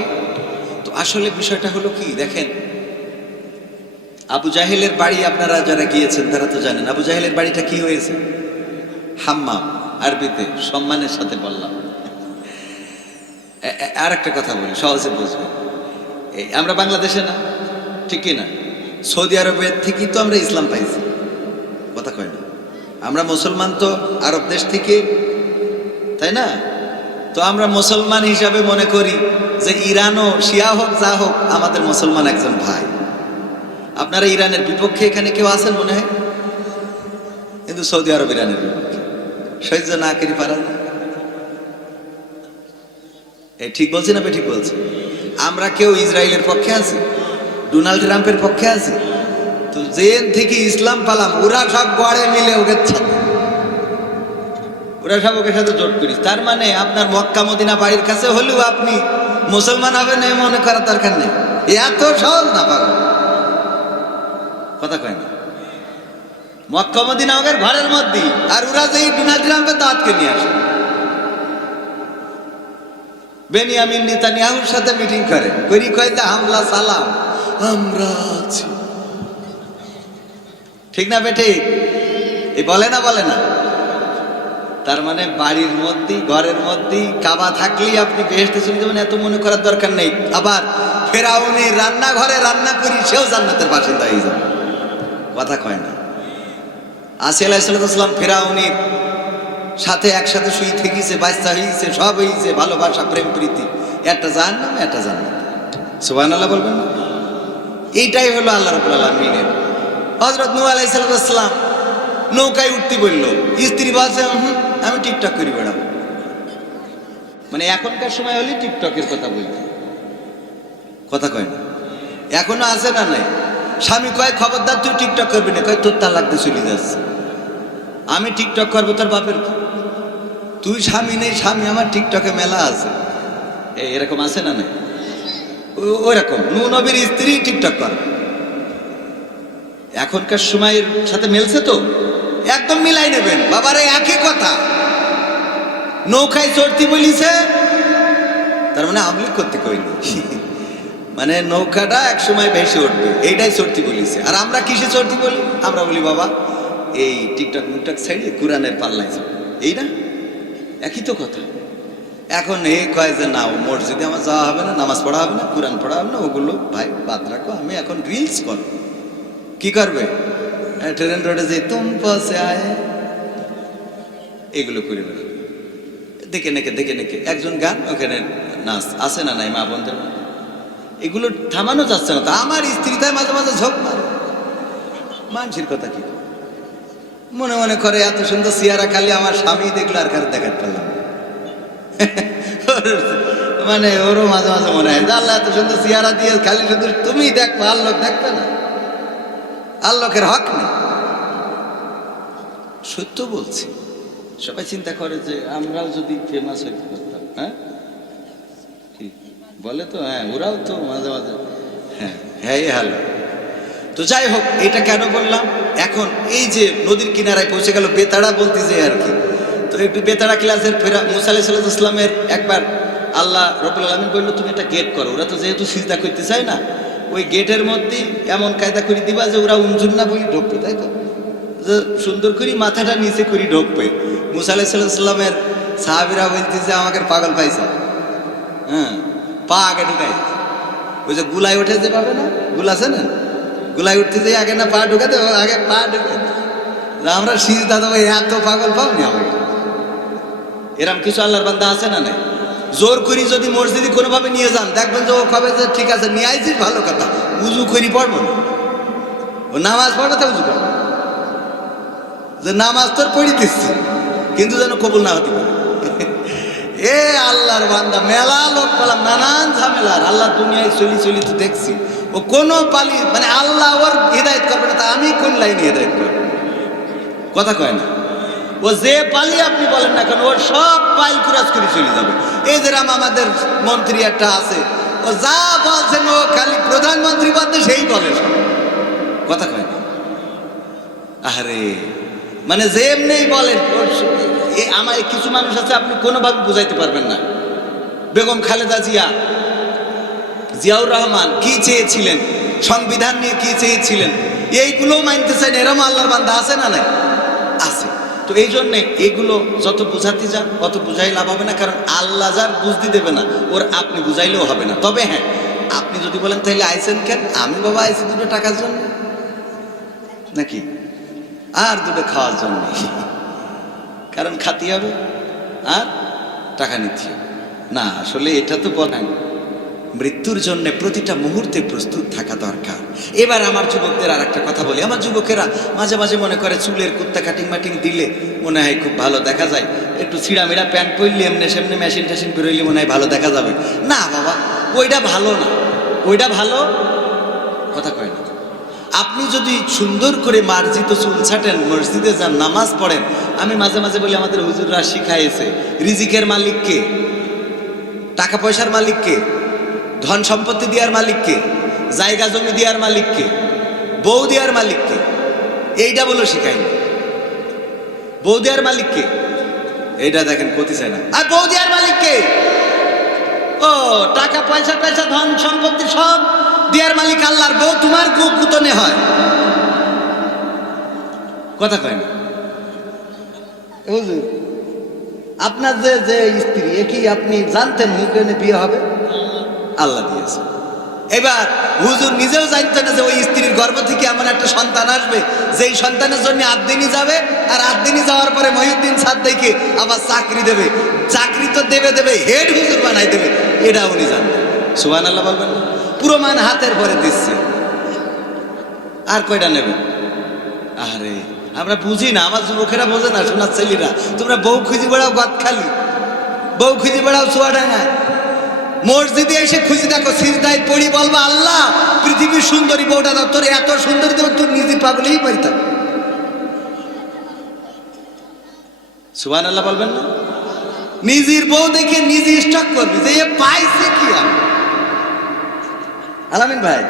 তো আসলে বিষয়টা হলো কি দেখেন, আবু জাহেলের বাড়ি আপনারা যারা গিয়েছেন তারা তো জানেন আবু জাহেলের বাড়িটা কি হয়েছে। হাম্মাম, আরবিতে সম্মানের সাথে বললাম। আর একটা কথা বলি সহজে বুঝবেন, এই আমরা বাংলাদেশে না, ঠিক না? সৌদি আরবের থেকেই তো আমরা ইসলাম পাইছি, কথা কয় না? আমরা মুসলমান তো আরব দেশ থেকে, তাই না? তো আমরা মুসলমান হিসাবে মনে করি যে ইরানও শিয়া হোক যা হোক আমাদের মুসলমান একজন ভাই। আপনারা ইরানের বিপক্ষে এখানে কেউ আছেন মনে হয়? কিন্তু সৌদি আরব ইরানের বিপক্ষে সহ্য না করি পারা না। এই ঠিক বলছি না ঠিক বলছি? আমরা কেউ ইসরায়েলের পক্ষে আছি, ডোনাল্ড ট্রাম্পের পক্ষে আছি? তো জেন থেকে ইসলাম পালাম, ওরা সব গড়ে মিলে ওকে ছাড়ে, ওরা সব ওকে সাথে জোট করিস। তার মানে আপনার মক্কা মদিনা বাড়ির কাছে হলেও আপনি মুসলমান হবেন এই মনে করার দরকার নেই। এত সহজ না পাগল, কথা কয় না? মক্কা মদিনা ওদের ঘরের মধ্যে, আর ওরা যে ডোনাল্ড ট্রাম্পের দাওয়াতকে নিয়ে আসে, বেনিয়ামিন নেতানিয়াহুর সাথে মিটিং করে, করি কয়টা হামলা সালাম আমরা আছি, ঠিক না বেটি? এই বলে না বলে না? তার মানে বাড়ির মধ্যেই ঘরের মধ্যেই কাবা থাকলেই আপনি বেহেশতে চলে যাবেন এত মনে করার দরকার নেই। আবার ফেরাউনের রান্নাঘরে রান্না করি সেও জান্নাতের বাসিন্দা হয়ে যাবে, কথা কয় না? আসিয়া আলাইহিস সালাম ফেরাউনের সাথে একসাথে শুই থেকেছে, বাচ্চা হয়েছে, সব হয়েছে, ভালোবাসা প্রেম প্রীতি, একটা জাহান্নাম একটা জান্নাত। সুবহানাল্লাহ বলবেন না? এইটাই হলো আল্লাহ রাব্বুল আলামিনের। হযরত নূহ আলাইহিস সালাম নৌকায় উঠতে বললো, স্ত্রী বলছে আমি টিকটক করি বেড়াবো। মানে এখনকার সময় হলে টিকটকের কথা বলতে, কথা কয় না? এখনো আছে না নাই? স্বামী কয় খবরদার তুই টিকটক করবি না, কয় তোর তালাক দিয়ে চলে যাচ্ছে। আমি টিকটক করবো তোর বাপের, তুই স্বামী নেই, স্বামী আমার টিকটকে মেলা আছে, এরকম আছে না নাই? ওইরকম নূহ নবীর স্ত্রী টিকটক করে। এখনকার সময়ের সাথে মিলছে তো? একদম মিলাই নেবেন বাবারে, একই কথা। নৌকায় চড়তে বলিছে, তার মানে আমলিক করতে কইনি, মানে নৌকাটা এক সময় ভেসে উঠবে এইটাই চড়তে বলিছে। আর আমরা কিসে চড়তে বলি? আমরা বলি বাবা এই টিকটক মুকটক ছাড়িয়ে কোরআনের পাল্লায় যাও, এই না? একই তো কথা। এখন এই কয় যে না, ও মসজিদে আমার যাওয়া হবে না, নামাজ পড়া হবে না, কোরআন পড়া হবে না, ওগুলো ভাই বাদ রাখো, আমি এখন রিলস করব। কি করবে? ট্রেন রোডে যে তুম পাশে আয়, এগুলো করে বেড়াবে, দেখে নেকে একজন গান, ওখানে নাচ, আছে না নাই মা বোনদের? এগুলো থামানো যাচ্ছে না। তা আমার স্ত্রী তাই মাঝে মাঝে ঝোঁক মারে, মানুষের কথা কি মনে মনে করে এত সুন্দর চেহারা খালি আমার স্বামী দেখলো, আর কারো দেখাতে পারলাম মানে ওরও মাঝে মাঝে মনে হয় আল্লাহ এত সুন্দর চেহারা দিয়ে খালি শুধু তুমি দেখবো, আর লোক দেখবে না, আর লোকের হক নেই। সত্য বলছি, সবাই চিন্তা করে যে আমরাও যদি ফেমাস হইতে পারতাম, হ্যাঁ বলে তো, হ্যাঁ ওরাও তো মাঝে মাঝে হ্যাঁ হ্যালো। তো যাই হোক, এটা কেন বললাম? এখন এই যে নদীর কিনারায় পৌঁছে গেল, বেতাড়া বলতে যে আর কি, তো একটু বেতাড়া ক্লাসের মুসা আলাইহিস সালামের একবার আল্লাহ রাব্বুল আলামিন বললো তুমি একটা গেট করো। ওরা তো যেহেতু সিজদা করতে চায় না, ওই গেটের মধ্যে এমন কায়দা করে দিবা যে ওরা উঞ্জুর না বলি ঢুকবে, তাই তো? যে সুন্দর করে মাথাটা নিচে করে ঢুকবে। মুসা আলাইহিস সালামের সাহাবীরা বলতে যে আমাকে পাগল পাইছে, হ্যাঁ পা আগে ঢুকাই, ওই যে গুলায় ওঠে যে পাবে না, গুল আছে না, গুলায় উঠতে যে আগে না পা ঢুকাতে, আগে পা ঢুকে আমরা সিজদা দেবো, এত পাগল পাওনি আমাকে। এরম কিছু আল্লাহর বান্দা আছে না নাই? জোর করি যদি মসজিদে কোনোভাবে নিয়ে যান, দেখবেন যে ও কবে যে ঠিক আছে নিয়ে আইছিস, ভালো কথা, উজু করি পড়বো না, ও নামাজ পড়াতে উজু করবো, যে নামাজ তোর পড়ি দিচ্ছি কিন্তু যেন কবুল না হতে পারে। এ আল্লাহর বান্দা, মেলা লোক পেলাম নানান ঝামেলার, আল্লাহ দুনিয়ায় চলি তো দেখছি, ও কোনো পালি মানে আল্লাহ ওর হিদায়ত করবে না, তা আমি কোন লাইনে হিদায়ত করবো? কথা কয় না। ও যে পালি আপনি বলেন না কেন, ওর সব পাইল কুরাজ করে চলে যাবে। এই যেরাম আমাদের মন্ত্রী একটা আছে, ও যা বলছেন ও খালি প্রধানমন্ত্রী বলতে সেই বলে সব। কথা কয় না। আরে মানে যে এমনি বলেন, আমার কিছু মানুষ আছে আপনি কোনোভাবে বুঝাইতে পারবেন না। বেগম খালেদা জিয়া, জিয়াউর রহমান কি চেয়েছিলেন, সংবিধান নিয়ে কি চেয়েছিলেন, এইগুলো মানতে চান। এরম আল্লাহর বান্দা আছে না? নাই, আছে। তো এই জন্যে এগুলো যত বুঝাতে যান অত বুঝাই লাভ হবে না, কারণ আল্লাহ যার বুঝতে দেবে না ওর আপনি বুঝাইলেও হবে না। তবে হ্যাঁ, আপনি যদি বলেন তাহলে আইসেন কেন, আমি বাবা আইসি দুটো টাকার জন্য নাকি আর দুটো খাওয়ার জন্য, কারণ খাতি হবে আর টাকা নিতে হবে না। আসলে এটা তো বলেন মৃত্যুর জন্য প্রতিটা মুহূর্তে প্রস্তুত থাকা দরকার। এবার আমার যুবকদের আর একটা কথা বলি। আমার যুবকেরা মাঝে মাঝে মনে করে চুলের কুত্তা কাটিং মাটিং দিলে মনে হয় খুব ভালো দেখা যায়, একটু ছিঁড়ামিড়া প্যান্ট পরলে এমনি সেমনি মেশিন টেশিন বেরোইলে মনে হয় ভালো দেখা যাবে। না বাবা, ওইটা ভালো না, ওইটা ভালো কথা কয় না। আপনি যদি সুন্দর করে মার্জিত চুল ছাটেন, মসজিদে যান, নামাজ পড়েন। আমি মাঝে মাঝে বলি আমাদের হুজুররা শিখাইছে রিজিকের মালিককে, টাকা পয়সার মালিককে, ধন সম্পত্তি দেওয়ার মালিককে, জায়গা জমি দেওয়ার মালিককে, বউ দেওয়ার মালিককে, এইটা বলো শিখাইনি। বউ দেওয়ার মালিককে এইটা দেখেন ক্ষতি চায় না। আর বউ দেওয়ার মালিককে, ও টাকা পয়সা পয়সা ধন সম্পত্তি সব দেওয়ার মালিক আল্লাহর। বউ তোমার গুতনে হয়, কথা কয় না। হুজুর আপনার যে যে স্ত্রী, এ কি আপনি জানতেন হুকেনে বিয়ে হবে? আল্লাহ দিয়েছে। এবার হুজুর নিজেও জানতেন না যে ওই স্ত্রীর গর্ভ থেকে এমন একটা সন্তান আসবে যেই সন্তানের জন্য 8 দিনই যাবে, আর 8 দিনই যাওয়ার পরে মহিউদ্দিন সাদ্দাইকে আবার চাকরি দেবে। চাকরি তো দেবে দেবে, হেড হুজুর বানাই দেবে, এটা উনি জানতেন। সুবহানাল্লাহ বলবেন না? পুরো মান হাতের পরে দিচ্ছে, আর কয়টা নেবেন? আরে আমরা বুঝি না, আমার যুবকেরা বোঝে না, সোনার ছেলেরা। তোমরা বউ খুঁজে বেড়াও গাদখালি, বউ খুঁজে বেড়াও চুয়াডাঙ্গায়, মসজিদে এসে খুঁজে দেখো সিজদায় পড়ি বলবা আল্লাহ পৃথিবীর সুন্দরী বউটা দাও, তোর এত সুন্দরী দেব তোর নিজে পাগলেই পারিতাম। সুবহানাল্লাহ বলবেন না? নিজের বউ দেখে নিজে স্টক করবি যে এ পাইছে কি। আলামিন ভাই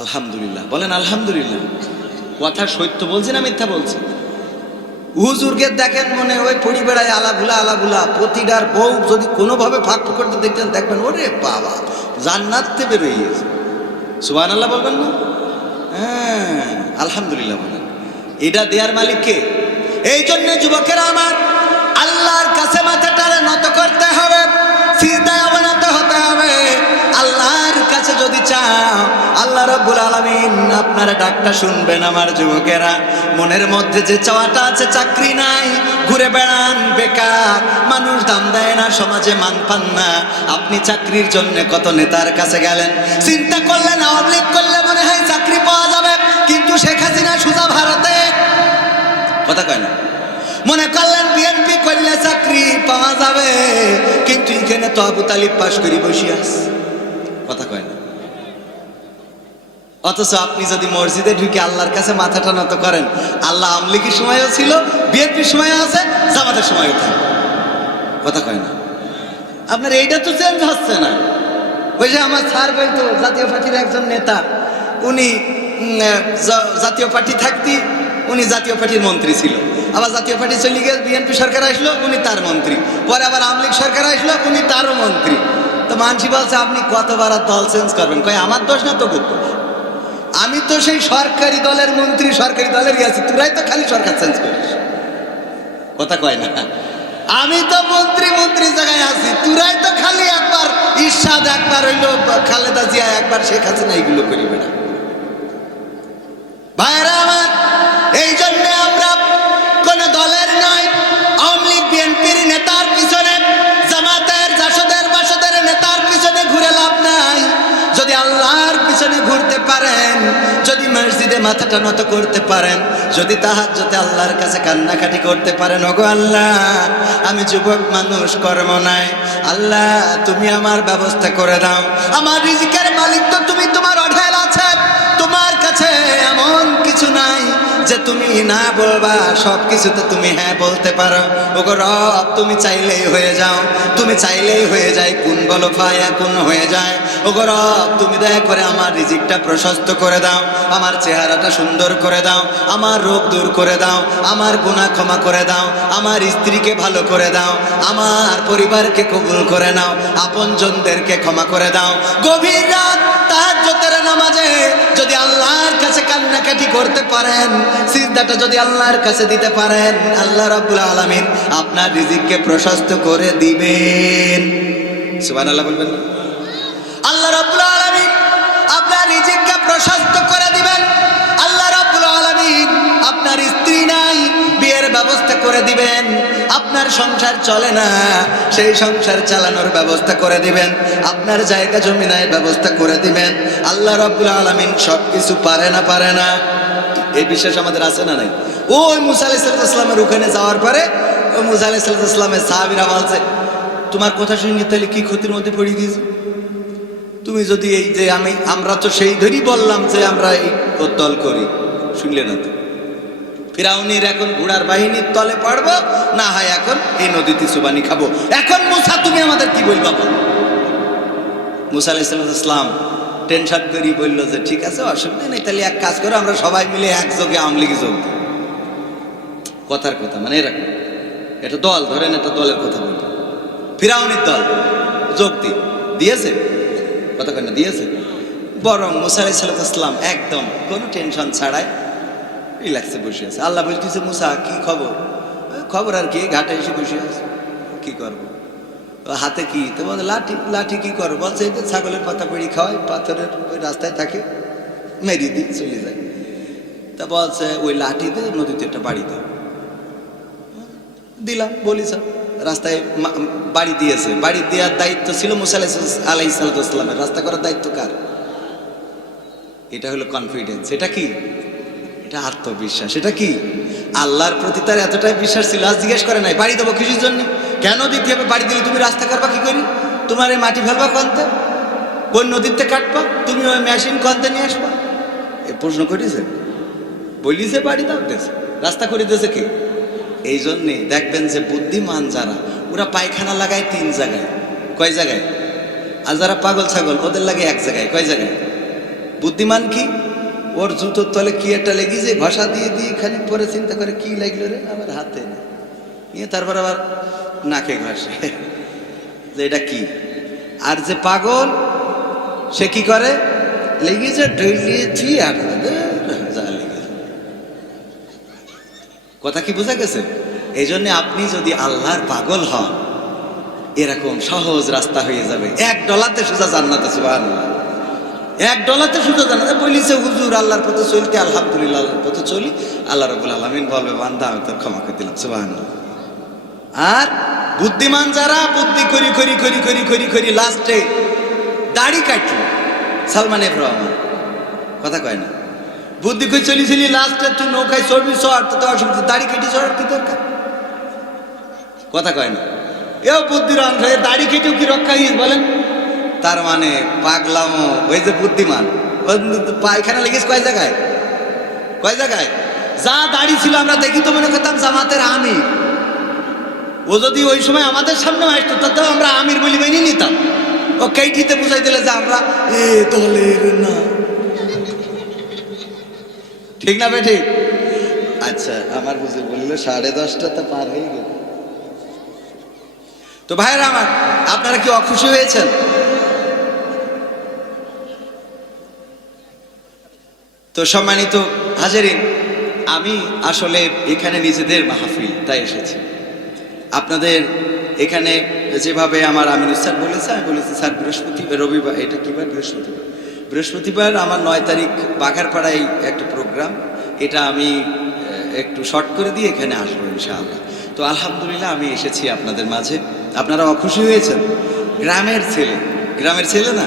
আলহামদুলিল্লাহ বলেন। আলহামদুলিল্লাহ। কথা সত্য বলছি না মিথ্যা বলছি? হুজুরকে দেখেন মনে ওই পড়ি বেড়ায় আলাভুলা আলাভুলা, প্রতিটার বউ যদি কোনোভাবে ফাঁক করতে দেখতেন দেখবেন ওরে বাবা জান্নাতে বেরোয় গেছে। সুবহানাল্লাহ বলবেন না? হ্যাঁ আলহামদুলিল্লাহ বলেন। এটা দেয়ার মালিক কে? এই জন্য যুবকেরা আমার, আল্লাহর কাছে মাথাটা নত করতে হবে, সিজদায় অবনত হতে হবে। আল্লাহর কাছে যদি চাও, আল্লাহ রাব্বুল আলামিন আপনার ডাকটা শুনবেন। আমার যুবকেরা মনের মধ্যে যে চাওয়াটা আছে, চাকরি নাই, ঘুরে বেড়ান বেকার, মানুষ দাম দেয় না, সমাজে মান পান না। আপনি চাকরির জন্য কত নেতার কাছে গেলেন, চিন্তা করলেন আওয়ামী লীগ করলে মনে হয় চাকরি পাওয়া যাবে, কিন্তু শেখ হাসিনা সুজা ভারতে, কথা কয় না। মনে করলেন বিএনপি করলে চাকরি পাওয়া যাবে, কিন্তু এখানে তো আবু তালিব পাশ করে বসে আছে, কথা কয় না। অথচ আপনি যদি মসজিদে ঢুকে আল্লাহর কাছে মাথাটা নত করেন, আল্লাহ আওয়ামী লীগের সময়ও ছিল, বিএনপির সময়ও আছে, জামাতের সময়ও থাকে, কথা কয় না। আপনার এইটা তো চেঞ্জ হচ্ছে না। ওই যে আমার স্যার বলতো জাতীয় পার্টির একজন নেতা, উনি জাতীয় পার্টি থাকতে উনি জাতীয় পার্টির মন্ত্রী ছিল, আবার জাতীয় পার্টি চলে গেল, বিএনপি সরকার আসলো উনি তার মন্ত্রী, পরে আবার আওয়ামী লীগ সরকার আসলো উনি তারও মন্ত্রী। তো মানসি বলছে আপনি কতবার দল চেঞ্জ করবেন? কয় আমার দোষ না তো দোষ, আমি তো সেই সরকারি দলের মন্ত্রী, সরকারি দলেরই আছি, তোরাই তো খালি সরকার চেঞ্জ করিস, কথা কয় না। আমি তো মন্ত্রী জায়গায় আছি, তোরাই তো খালি একবার ইরশাদ, একবার হইলো খালেদা জিয়া, একবার শেখ হাসিনা, এইগুলো করিবে না। ভাইরা আমার, এই জন্য আমরা কোন দলের নয়, আওয়ামী লীগ বিএনপির নেতার পিছনে, জামাতের জাসদের বাসদের নেতার পিছনে ঘুরে লাভ নাই। যদি আল্লাহর পিছনে ঘুরতে পারেন, যদি মসজিদে মাথাটা নত করতে পারেন, যদি তাহাজ্জুদে আল্লাহর কাছে কান্নাকাটি করতে পারেন, ওগো আল্লাহ আমি যুবক মানুষ, কর্ম নাই, আল্লাহ তুমি আমার ব্যবস্থা করে দাও, আমার রিজিকের মালিক তো তুমি, তোমার অঢেল আছে, তোমার কাছে এমন কিছু নাই যে তুমি না বলবা, সব কিছুতে তুমি হ্যাঁ বলতে পারো। ওগো রব, তুমি চাইলেই হয়ে যাও, তুমি চাইলেই হয়ে যায়, কুন বলো ফায়াকুন হয়ে যায়। ওগো রব, তুমি দয়া করে আমার রিজিকটা প্রশস্ত করে দাও, আমার চেহারাটা সুন্দর করে দাও, আমার রোগ দূর করে দাও, আমার গুনাহ ক্ষমা করে দাও, আমার স্ত্রীকে ভালো করে দাও, আমার পরিবারকে কবুল করে নাও, আপনজনদেরকে ক্ষমা করে দাও। গভীর রাত তাহাজ্জুদের নামাজে যদি আল্লাহর কাছে কান্নাকাটি করতে পারেন, সিজদাটা যদি আল্লাহর কাছে দিতে পারেন, আল্লাহ রাব্বুল আলামিন আপনার রিজিককে প্রশস্ত করে দিবেন। সুবহানাল্লাহ বলবেন না? আল্লাহ রাব্বুল আলামিন আপনার রিজিককে প্রশস্ত করে দিবেন। আল্লাহ রাব্বুল আলামিন আপনার স্ত্রী নাই, বিয়ের ব্যবস্থা করে দিবেন। আপনার সংসার চলে না, সেই সংসার চালানোর ব্যবস্থা করে দিবেন। আপনার জায়গা জমি নাই, ব্যবস্থা করে দিবেন। আল্লাহ রাব্বুল আলামিন সবকিছু পারে না, পারে না? এই বিশ্বাস আমাদের আছে না নাই? ওই মুসা আলাইহিস সালামের ওখানে যাওয়ার পরে ওই মুসা আলাইহিস সালামের সাহাবীরা বলছে, তোমার কথা শুনে তাহলে কি ক্ষতির মধ্যে পড়ে গিয়েছে? তুমি যদি এই যে আমরা তো সেই ধরেই বললাম যে আমরা এই দল করি, শুনলে না তো? ফিরাউনের এখন ঘোড়ার বাহিনীর তলে পড়বো, না হয় এখন এই নদীতে সুবানি খাবো। এখন মুসা তুমি আমাদের কি বলবা বল? মুসা আলাইহিস সালাম টেনশন করি বললো যে ঠিক আছে, অসুবিধা নেই, তাহলে এক কাজ করো, আমরা সবাই মিলে একযোগে আওয়ামী লীগে যোগ দিই। কথার কথা মানে এরকম, এটা দল ধরেন, একটা দলের কথা বলি, ফিরাউনের দল যোগ দিয়েছে, কথা কেন দিয়েছে? বরং মুসা আলাইহিস সালাম একদম কোনো টেনশন ছাড়াই রিল্যাক্সে বসে আছে। আল্লাহ বলতেছে, মুসা কি খবর? খবর আর কি, ঘাটে এসে বসে আছে, কি করবো? হাতে কি? তো বলছে লাঠি। লাঠি কি করবো? বলছে এই যে ছাগলের পাতা পেড়ি খাওয়াই, পাথরের ওই রাস্তায় থাকে, মেরি দিই চলে যায়। তা বলছে ওই লাঠি দিয়ে নদীতে একটা বাড়ি দাও। দিলাম, বলি স্যার রাস্তায় বাড়ি দিয়েছে। বাড়ি দেওয়ার দায়িত্ব ছিল মুসা আলাইহিস সালামের, রাস্তা করার দায়িত্ব কার? এটা হলো কনফিডেন্স। এটা কি? এটা আত্মবিশ্বাস। এটা কি? আল্লাহর প্রতি তার এতটাই বিশ্বাস ছিল, আজ জিজ্ঞেস করে নাই বাড়ি দেবো কিছুর জন্য। কেন দিতে হবে? বাড়ি দিলে তুমি রাস্তা করবা কি করি? তোমার এই মাটি ফেলবা কনতে? কোন নদীতে কাটবা? তুমি ওই মেশিন কনতে নিয়ে আসবা? এ প্রশ্ন করেছে? বলিছে বাড়ি দাও, দেশে রাস্তা করে দিয়েছে কে? এই জন্যে দেখবেন যে বুদ্ধিমান যারা, ওরা পায়খানা লাগায় 3 জায়গায়। কয় জায়গায়? আর যারা পাগল ছাগল ওদের লাগে 1 জায়গায়। কয় জায়গায়? বুদ্ধিমান কি? ওর জুতোর তলে কি একটা লেগেছে, ঘষা দিয়ে খানিক পরে চিন্তা করে কি লাগলো রে আমার হাতে, নিয়ে তারপর আবার নাকে ঘষে যে এটা কি। আর যে পাগল সে কি করে? লেগেছে ডইলিয়েছি আর যা লেগেছে। কথা কি বোঝা গেছে? এই জন্য আপনি যদি আল্লাহর পাগল হন, এরকম সহজ রাস্তা হয়ে যাবে, $1 সোজা জান্নাতে। সুবহানাল্লাহ, $1 সোজা জান্নাতে। বলিছে হুজুর আল্লাহর পথে চলতে, আলহামদুলিল্লাহ আল্লাহর পথে চলি, আল্লাহ রাব্বুল আলামিন বলবে বান্দা আমি তোর ক্ষমা করে দিলাম। সুবহানাল্লাহ। আর বুদ্ধিমান যারা বুদ্ধি করি করি করি করি করি করি লাস্টে দাড়ি কাটল। সালমান এফ রহমান কথা কয় না, বুদ্ধি করে চলি লাস্টে তুই নৌকায় চড়বি, চড়, তো অসুবিধা, দাড়ি কেটে চড়ার কি দরকার? কথা কয় না। এও বুদ্ধির অংশ, দাড়ি কেটেও কি রক্ষা হইস বলেন? তার মানে পাগলামো। ওই যে বুদ্ধিমান, পায়খানা লেগেছে কয় জায়গায়? কয় জায়গায়? যা দাড়ি ছিল আমরা দেখি তো মনে করতাম জামাতের আমির। ও যদি ওই সময় আমাদের সামনে আসতো তাতেও আমরা আমির বলি মেনে নিতাম। ও কেইটিতে বুঝাই দিলে যে আমরা এ দলের না। ঠিক না বেঠিক? আচ্ছা, আমার হুজুর বলল 10:30 তো পার হয়ে গেল। তো ভাইরা আমার, আপনারা কি অখুশি হয়েছেন? তো সম্মানিত হাজেরিন, আমি আসলে এখানে নিজেদের মাহফিল তাই এসেছি। আপনাদের এখানে যেভাবে আমার আমিনুল স্যার বলেছে, আমি বলেছি স্যার বৃহস্পতিবার, রবিবার, এটা কি বার? বৃহস্পতিবার আমার 9 তারিখ বাঘারপাড়ায় একটা প্রোগ্রাম, এটা আমি একটু শর্ট করে দিয়ে এখানে আসবো ইনশাআল্লাহ। তো আলহামদুলিল্লাহ আমি এসেছি আপনাদের মাঝে। আপনারা অখুশি হয়েছেন? গ্রামের ছেলে না,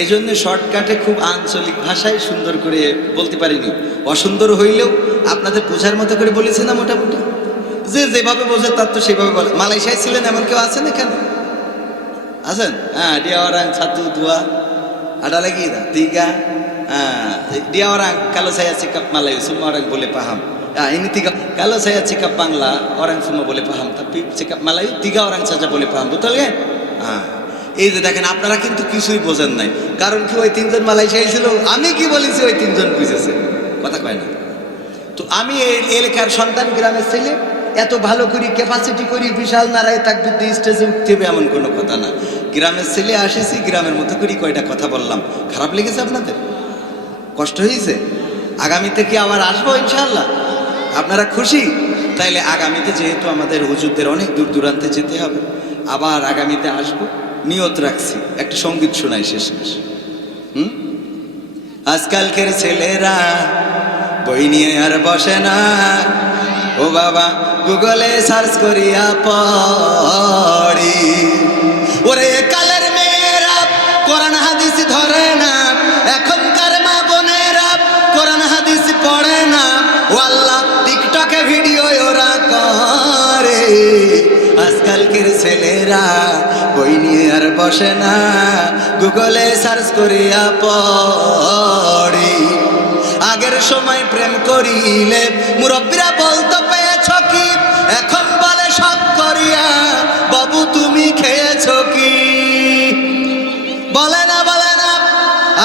এই জন্য শর্টকাটে খুব আঞ্চলিক ভাষায় সুন্দর করে বলতে পারিনি। অসুন্দর হইলেও আপনাদের বোঝার মতো করে বলেছি না মোটামুটি। যে যেভাবে বোঝে তার তো সেভাবে বলে। মালয়েশিয়ায় ছিলেন এমন কেউ আছেন এখানে? আছেন? হ্যাঁ, dia orang 1 2 ada lagi dah 3 dia orang kalau saya sikap Melayu semua orang boleh paham. Ini tiga, kalau saya sikap Bangla orang semua boleh paham, tapi sikap Melayu 3 orang saja boleh paham, betul kan? এই যে দেখেন আপনারা কিন্তু কিছুই বোঝেন নাই, কারণ কি ওই 3 জন মালয়েশিয়ায় ছিল, আমি কি বলেছি ওই 3 জন বুঝেছে, কথা কয় না। তো আমি এই এলাকার সন্তান, গ্রামের ছেলে, এত ভালো করি ক্যাপাসিটি করি বিশাল নারায় তাকবীর দিয়ে স্টেজে উঠতে হবে এমন কোনো কথা না। গ্রামের ছেলে আসেছি, গ্রামের মতো করি কয়টা কথা বললাম। খারাপ লেগেছে আপনাদের? কষ্ট হয়েছে? আগামীতে কি আবার আসবো ইনশাআল্লাহ? আপনারা খুশি? তাইলে আগামীতে যেহেতু আমাদের হুজুরদের অনেক দূর দূরান্তে যেতে হবে, আবার আগামীতে আসবো, নিয়ত রাখছি। একটা সঙ্গীত শোনাই শেষ শেষ। আজকালকের ছেলেরা বই নিয়ে আর বসে না, ও বাবা গুগলে সার্চ করিয়া পড়ি। ওরে কালের মেয়েরা কোরআন হাদিস ধরে না, এখনকার মা বোনেরা কোরআন হাদিস পড়ে না, ও আল্লাহ টিকটকে ভিডিও ওরা করে। আজকালকের ছেলেরা বই নিয়ে আর বসে না, গুগলে সার্চ করিয়া পড়ি। আগের সময় প্রেম করিলে মুরব্বীরা বলতো পেয়েছ কি, এখন বলে শখ করিয়া বাবু তুমি খেয়েছো কি। বলে না বলে না,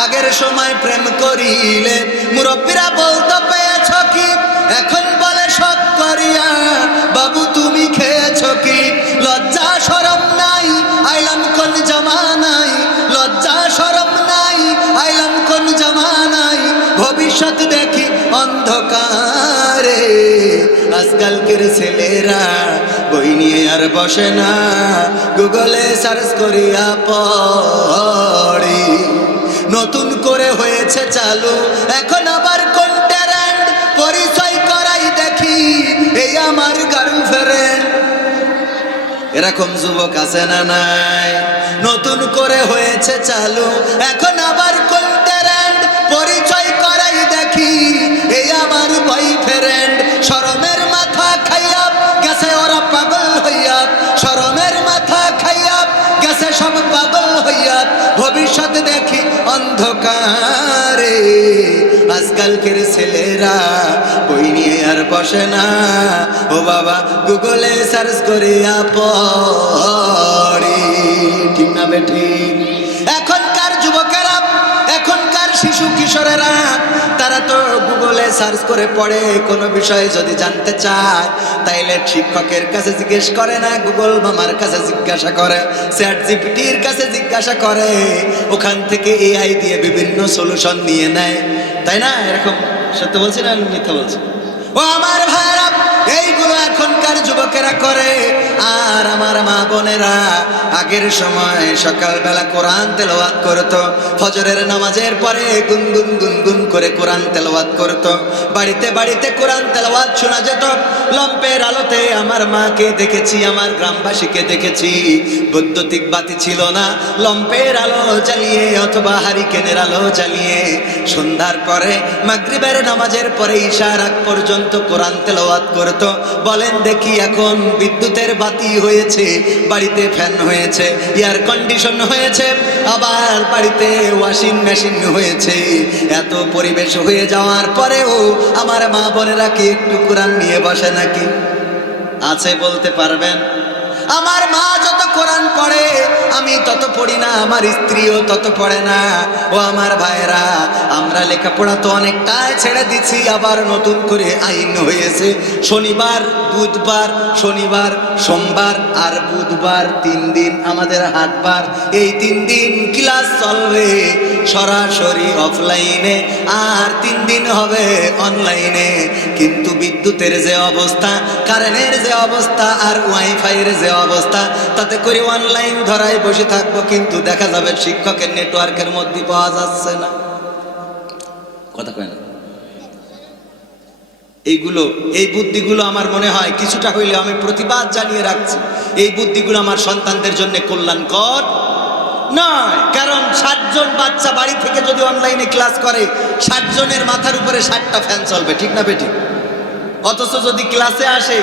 আগের সময় প্রেম করিলে মুরব্বীরা বলতো পেয়েছ কি, এখন বলে শখ করিয়া বাবু তুমি খেয়েছো কি। লজ্জা শরম নাই, আইলাম কোন জামানায়, লজ্জা শরম নাই, আইলাম কোন জামানায়, ভবিষ্যৎ দেখি অন্ধকারে। আজকালকের ছেলেরা বই নিয়ে আর বসে না, গুগলে সার্চ করিয়া পড়ি। নতুন করে হয়েছে চালু এখন আবার কোন ট্যালেন্ট, পরিচয় করাই দেখি এই আমার গার্লফ্রেন্ড। এরকম যুবক আছে না নাই? নতুন করে হয়েছে চালু এখন আবার কোন ট্যালেন্ট, পরিচয় করাই দেখি এই আমার বয়ফ্রেন্ড। শরমের মাথা খাইয়া গেছে ওরা পাগল হইয়া, শরমের মাথা খাইয়া গেছে সব পাগল হইয়া, ভবিষ্যৎ দেখি অন্ধকারে। আজকালকের ছেলেরা বই নিয়ে আর বসে না, ও বাবা গুগলে সার্চ করিয়া পড়ি। ঠিক না বেঠিক? এখনকার যুবকেরা, এখনকার শিশু কিশোরেরা, তারা তো গুগলে সার্চ করে পড়ে। কোনো বিষয়ে যদি জানতে চায় তাইলে শিক্ষকের কাছে জিজ্ঞেস করে না, গুগল মামার কাছে জিজ্ঞাসা করে, চ্যাট জিপিটির কাছে জিজ্ঞাসা করে, ওখান থেকে এআই দিয়ে বিভিন্ন সলিউশন নিয়ে নেয়, তাই না? এরকম সত্য বলছি না মিথ্যা বলছি? ও আমার ভাইরা, এইগুলো এখনকার যুবকেরা করে। আর আমার মা বোনেরা আগের সময় সকালবেলা কোরআন তেলাওয়াত করতো, ফজরের নামাজের পরে গুনগুন গুনগুন করে কোরআন তেলাওয়াত করতো। বাড়িতে বাড়িতে কোরআন তেলাওয়াত শোনা যেত। লম্পের আলোতে আমার মাকে দেখেছি, আমার গ্রামবাসীকে দেখেছি। বৈদ্যুতিক বাতি ছিল না, লম্পের আলো জ্বালিয়ে অথবা হারিকেনের আলো জ্বালিয়ে সন্ধ্যার পরে মাগরিবের নামাজের পরে ইশার আগ পর্যন্ত কোরআন তেলাওয়াত করতো। বলেন দেখি, এখন বিদ্যুতের বাতি হয়েছে, বাড়িতে ফ্যান হয়েছে, এয়ার কন্ডিশন হয়েছে, আবার বাড়িতে ওয়াশিং মেশিন হয়েছে। এত পরিবেশ হয়ে যাওয়ার পরেও আমার মা বোনেরা কি একটু কোরআন নিয়ে বসে নাকি? আছে বলতে পারবেন? আমার মা যত কোরআন পড়ে আমি তত পড়ি না, আমার স্ত্রীও তত পড়ে না। ও আমার ভাইরা, আমরা লেখাপড়া তো অনেকটাই ছেড়ে দিচ্ছি, আবার নতুন করে আইন হয়েছে শনিবার বুধবার, শনিবার সোমবার আর বুধবার 3 দিন আমাদের হাটবার। এই 3 দিন ক্লাস চলবে সরাসরি অফলাইনে, আর 3 দিন হবে অনলাইনে। কিন্তু বিদ্যুতের যে অবস্থা, কারেন্টের যে অবস্থা, আর ওয়াইফাইয়ের যে অবস্থা, তাতে করে অনলাইন ধরায় বসে থাকবো, কিন্তু দেখা যাবে শিক্ষকের নেটওয়ার্কের মধ্যে পাওয়া যাচ্ছে না। কথা কয় না? এইগুলো, এই বুদ্ধিগুলো আমার মনে হয় কিছুটা হইলে আমি প্রতিবাদ জানিয়ে রাখছি, এই বুদ্ধিগুলো আমার সন্তানদের জন্য কল্যাণকর নয়। কারণ 60 জন বাচ্চা বাড়ি থেকে যদি অনলাইনে ক্লাস করে, 60 জনের মাথার উপরে 60টা ফ্যান চলবে, ঠিক না বেঠিক? অথচ যদি ক্লাসে আসে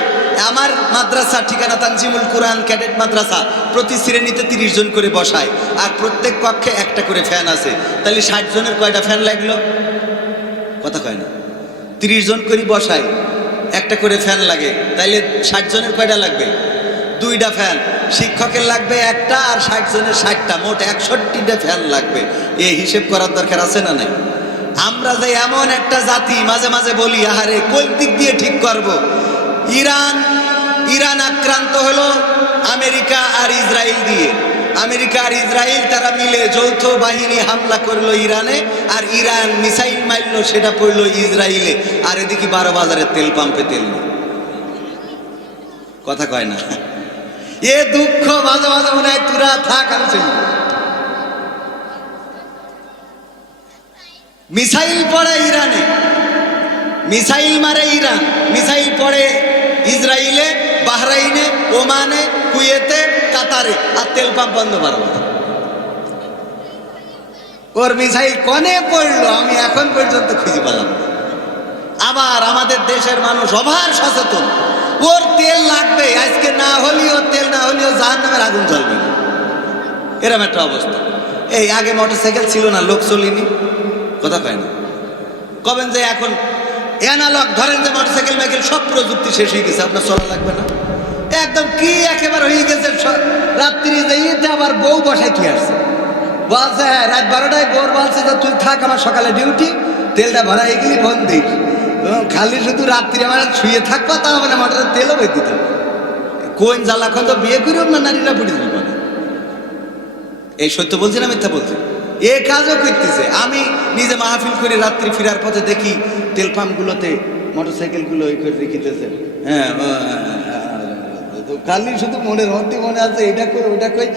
আমার মাদ্রাসা ঠিকানা তানজিমুল কুরআন ক্যাডেট মাদ্রাসা, প্রতি শ্রেণীতে 30 জন করে বসায়, আর প্রত্যেক কক্ষে একটা করে ফ্যান আছে। তাহলে 60 জনের কয়টা ফ্যান লাগলো? কথা কয় না। 30 জন করে বসায়, একটা করে ফ্যান লাগে, তাইলে 60 জনের কয়টা লাগবে? 2টা ফ্যান। শিক্ষকের লাগবে একটা, আর 60 জনের 60টা, মোট 61টা ফ্যান লাগবে। এই হিসেব করার দরকার আছে না নাই? আমরা যে এমন একটা জাতি, মাঝে মাঝে বলি আহারে কোন দিক দিয়ে ঠিক করব। ইরান আক্রান্ত হলো আমেরিকা আর ইসরায়েল দিয়ে। আমেরিকা আর ইসরায়েল তারা মিলে যৌথ বাহিনী হামলা করলো ইরানে, আর ইরান মিসাইল মারলো, সেটা পড়লো ইসরায়েলে। আর এদিকে 12 বাজারের তেল পাম্পে তেল নেই। কথা কয় না। এ দুঃখ মাঝে মাঝে মনে হয় তোরা থাক, আমি চলব। মিসাইল পড়ে ইরানে, মিসাইল মারে ইরান, মিসাইল পড়ে ইসরায়েলে, বাহরাইনে, ওমানে, কুয়েতে, কাতারে, আর তেল পাম্প বন্ধ 12 বাজার। ওর মিসাইল কনে পড়লো আমি এখন পর্যন্ত খুঁজে পেলাম না। আবার আমাদের দেশের মানুষ অভার সচেতন, ওর তেল লাগবে, আজকে না হলেও তেল না হলেও জাহান্নামের আগুন জ্বলবে না, এরকম একটা অবস্থা। এই আগে মোটরসাইকেল ছিল না, লোক চলিনি। কথা পায় না। কবেন যে এখন অ্যানালগ, ধরেন যে মোটরসাইকেল মাইকেল সব প্রযুক্তি শেষ হয়ে গেছে, আপনার চলা লাগবে না, একদম কি একেবারে হয়ে গেছে। রাত্রি যাইতে আবার বউ বসাই কি আসছে, বলছে হ্যাঁ রাত 12টায় বউর বলছে যে তুই থাক, আমার সকালে ডিউটি, তেলটা ভরা এগুলি ফোন দিস, খালি শুধু রাত্রি আমার শুয়ে থাকবা, তা হবে না, মোটরের তেলও বের দিতে হবে। কোন জ্বালা, এখন তো বিয়ে করিও না, নারীরা পড়ে যাবে। এই সত্য বলছি না মিথ্যা বলছি? এ কাজও করতেছে। আমি নিজে মাহফিল করে রাত্রি ফিরার পথে দেখি তেল পাম্পগুলোতে মোটরসাইকেলগুলো ওই করে রেখিতেছে। হ্যাঁ, খালি শুধু মনের মধ্যে মনে আছে এটা কই ওটা কই।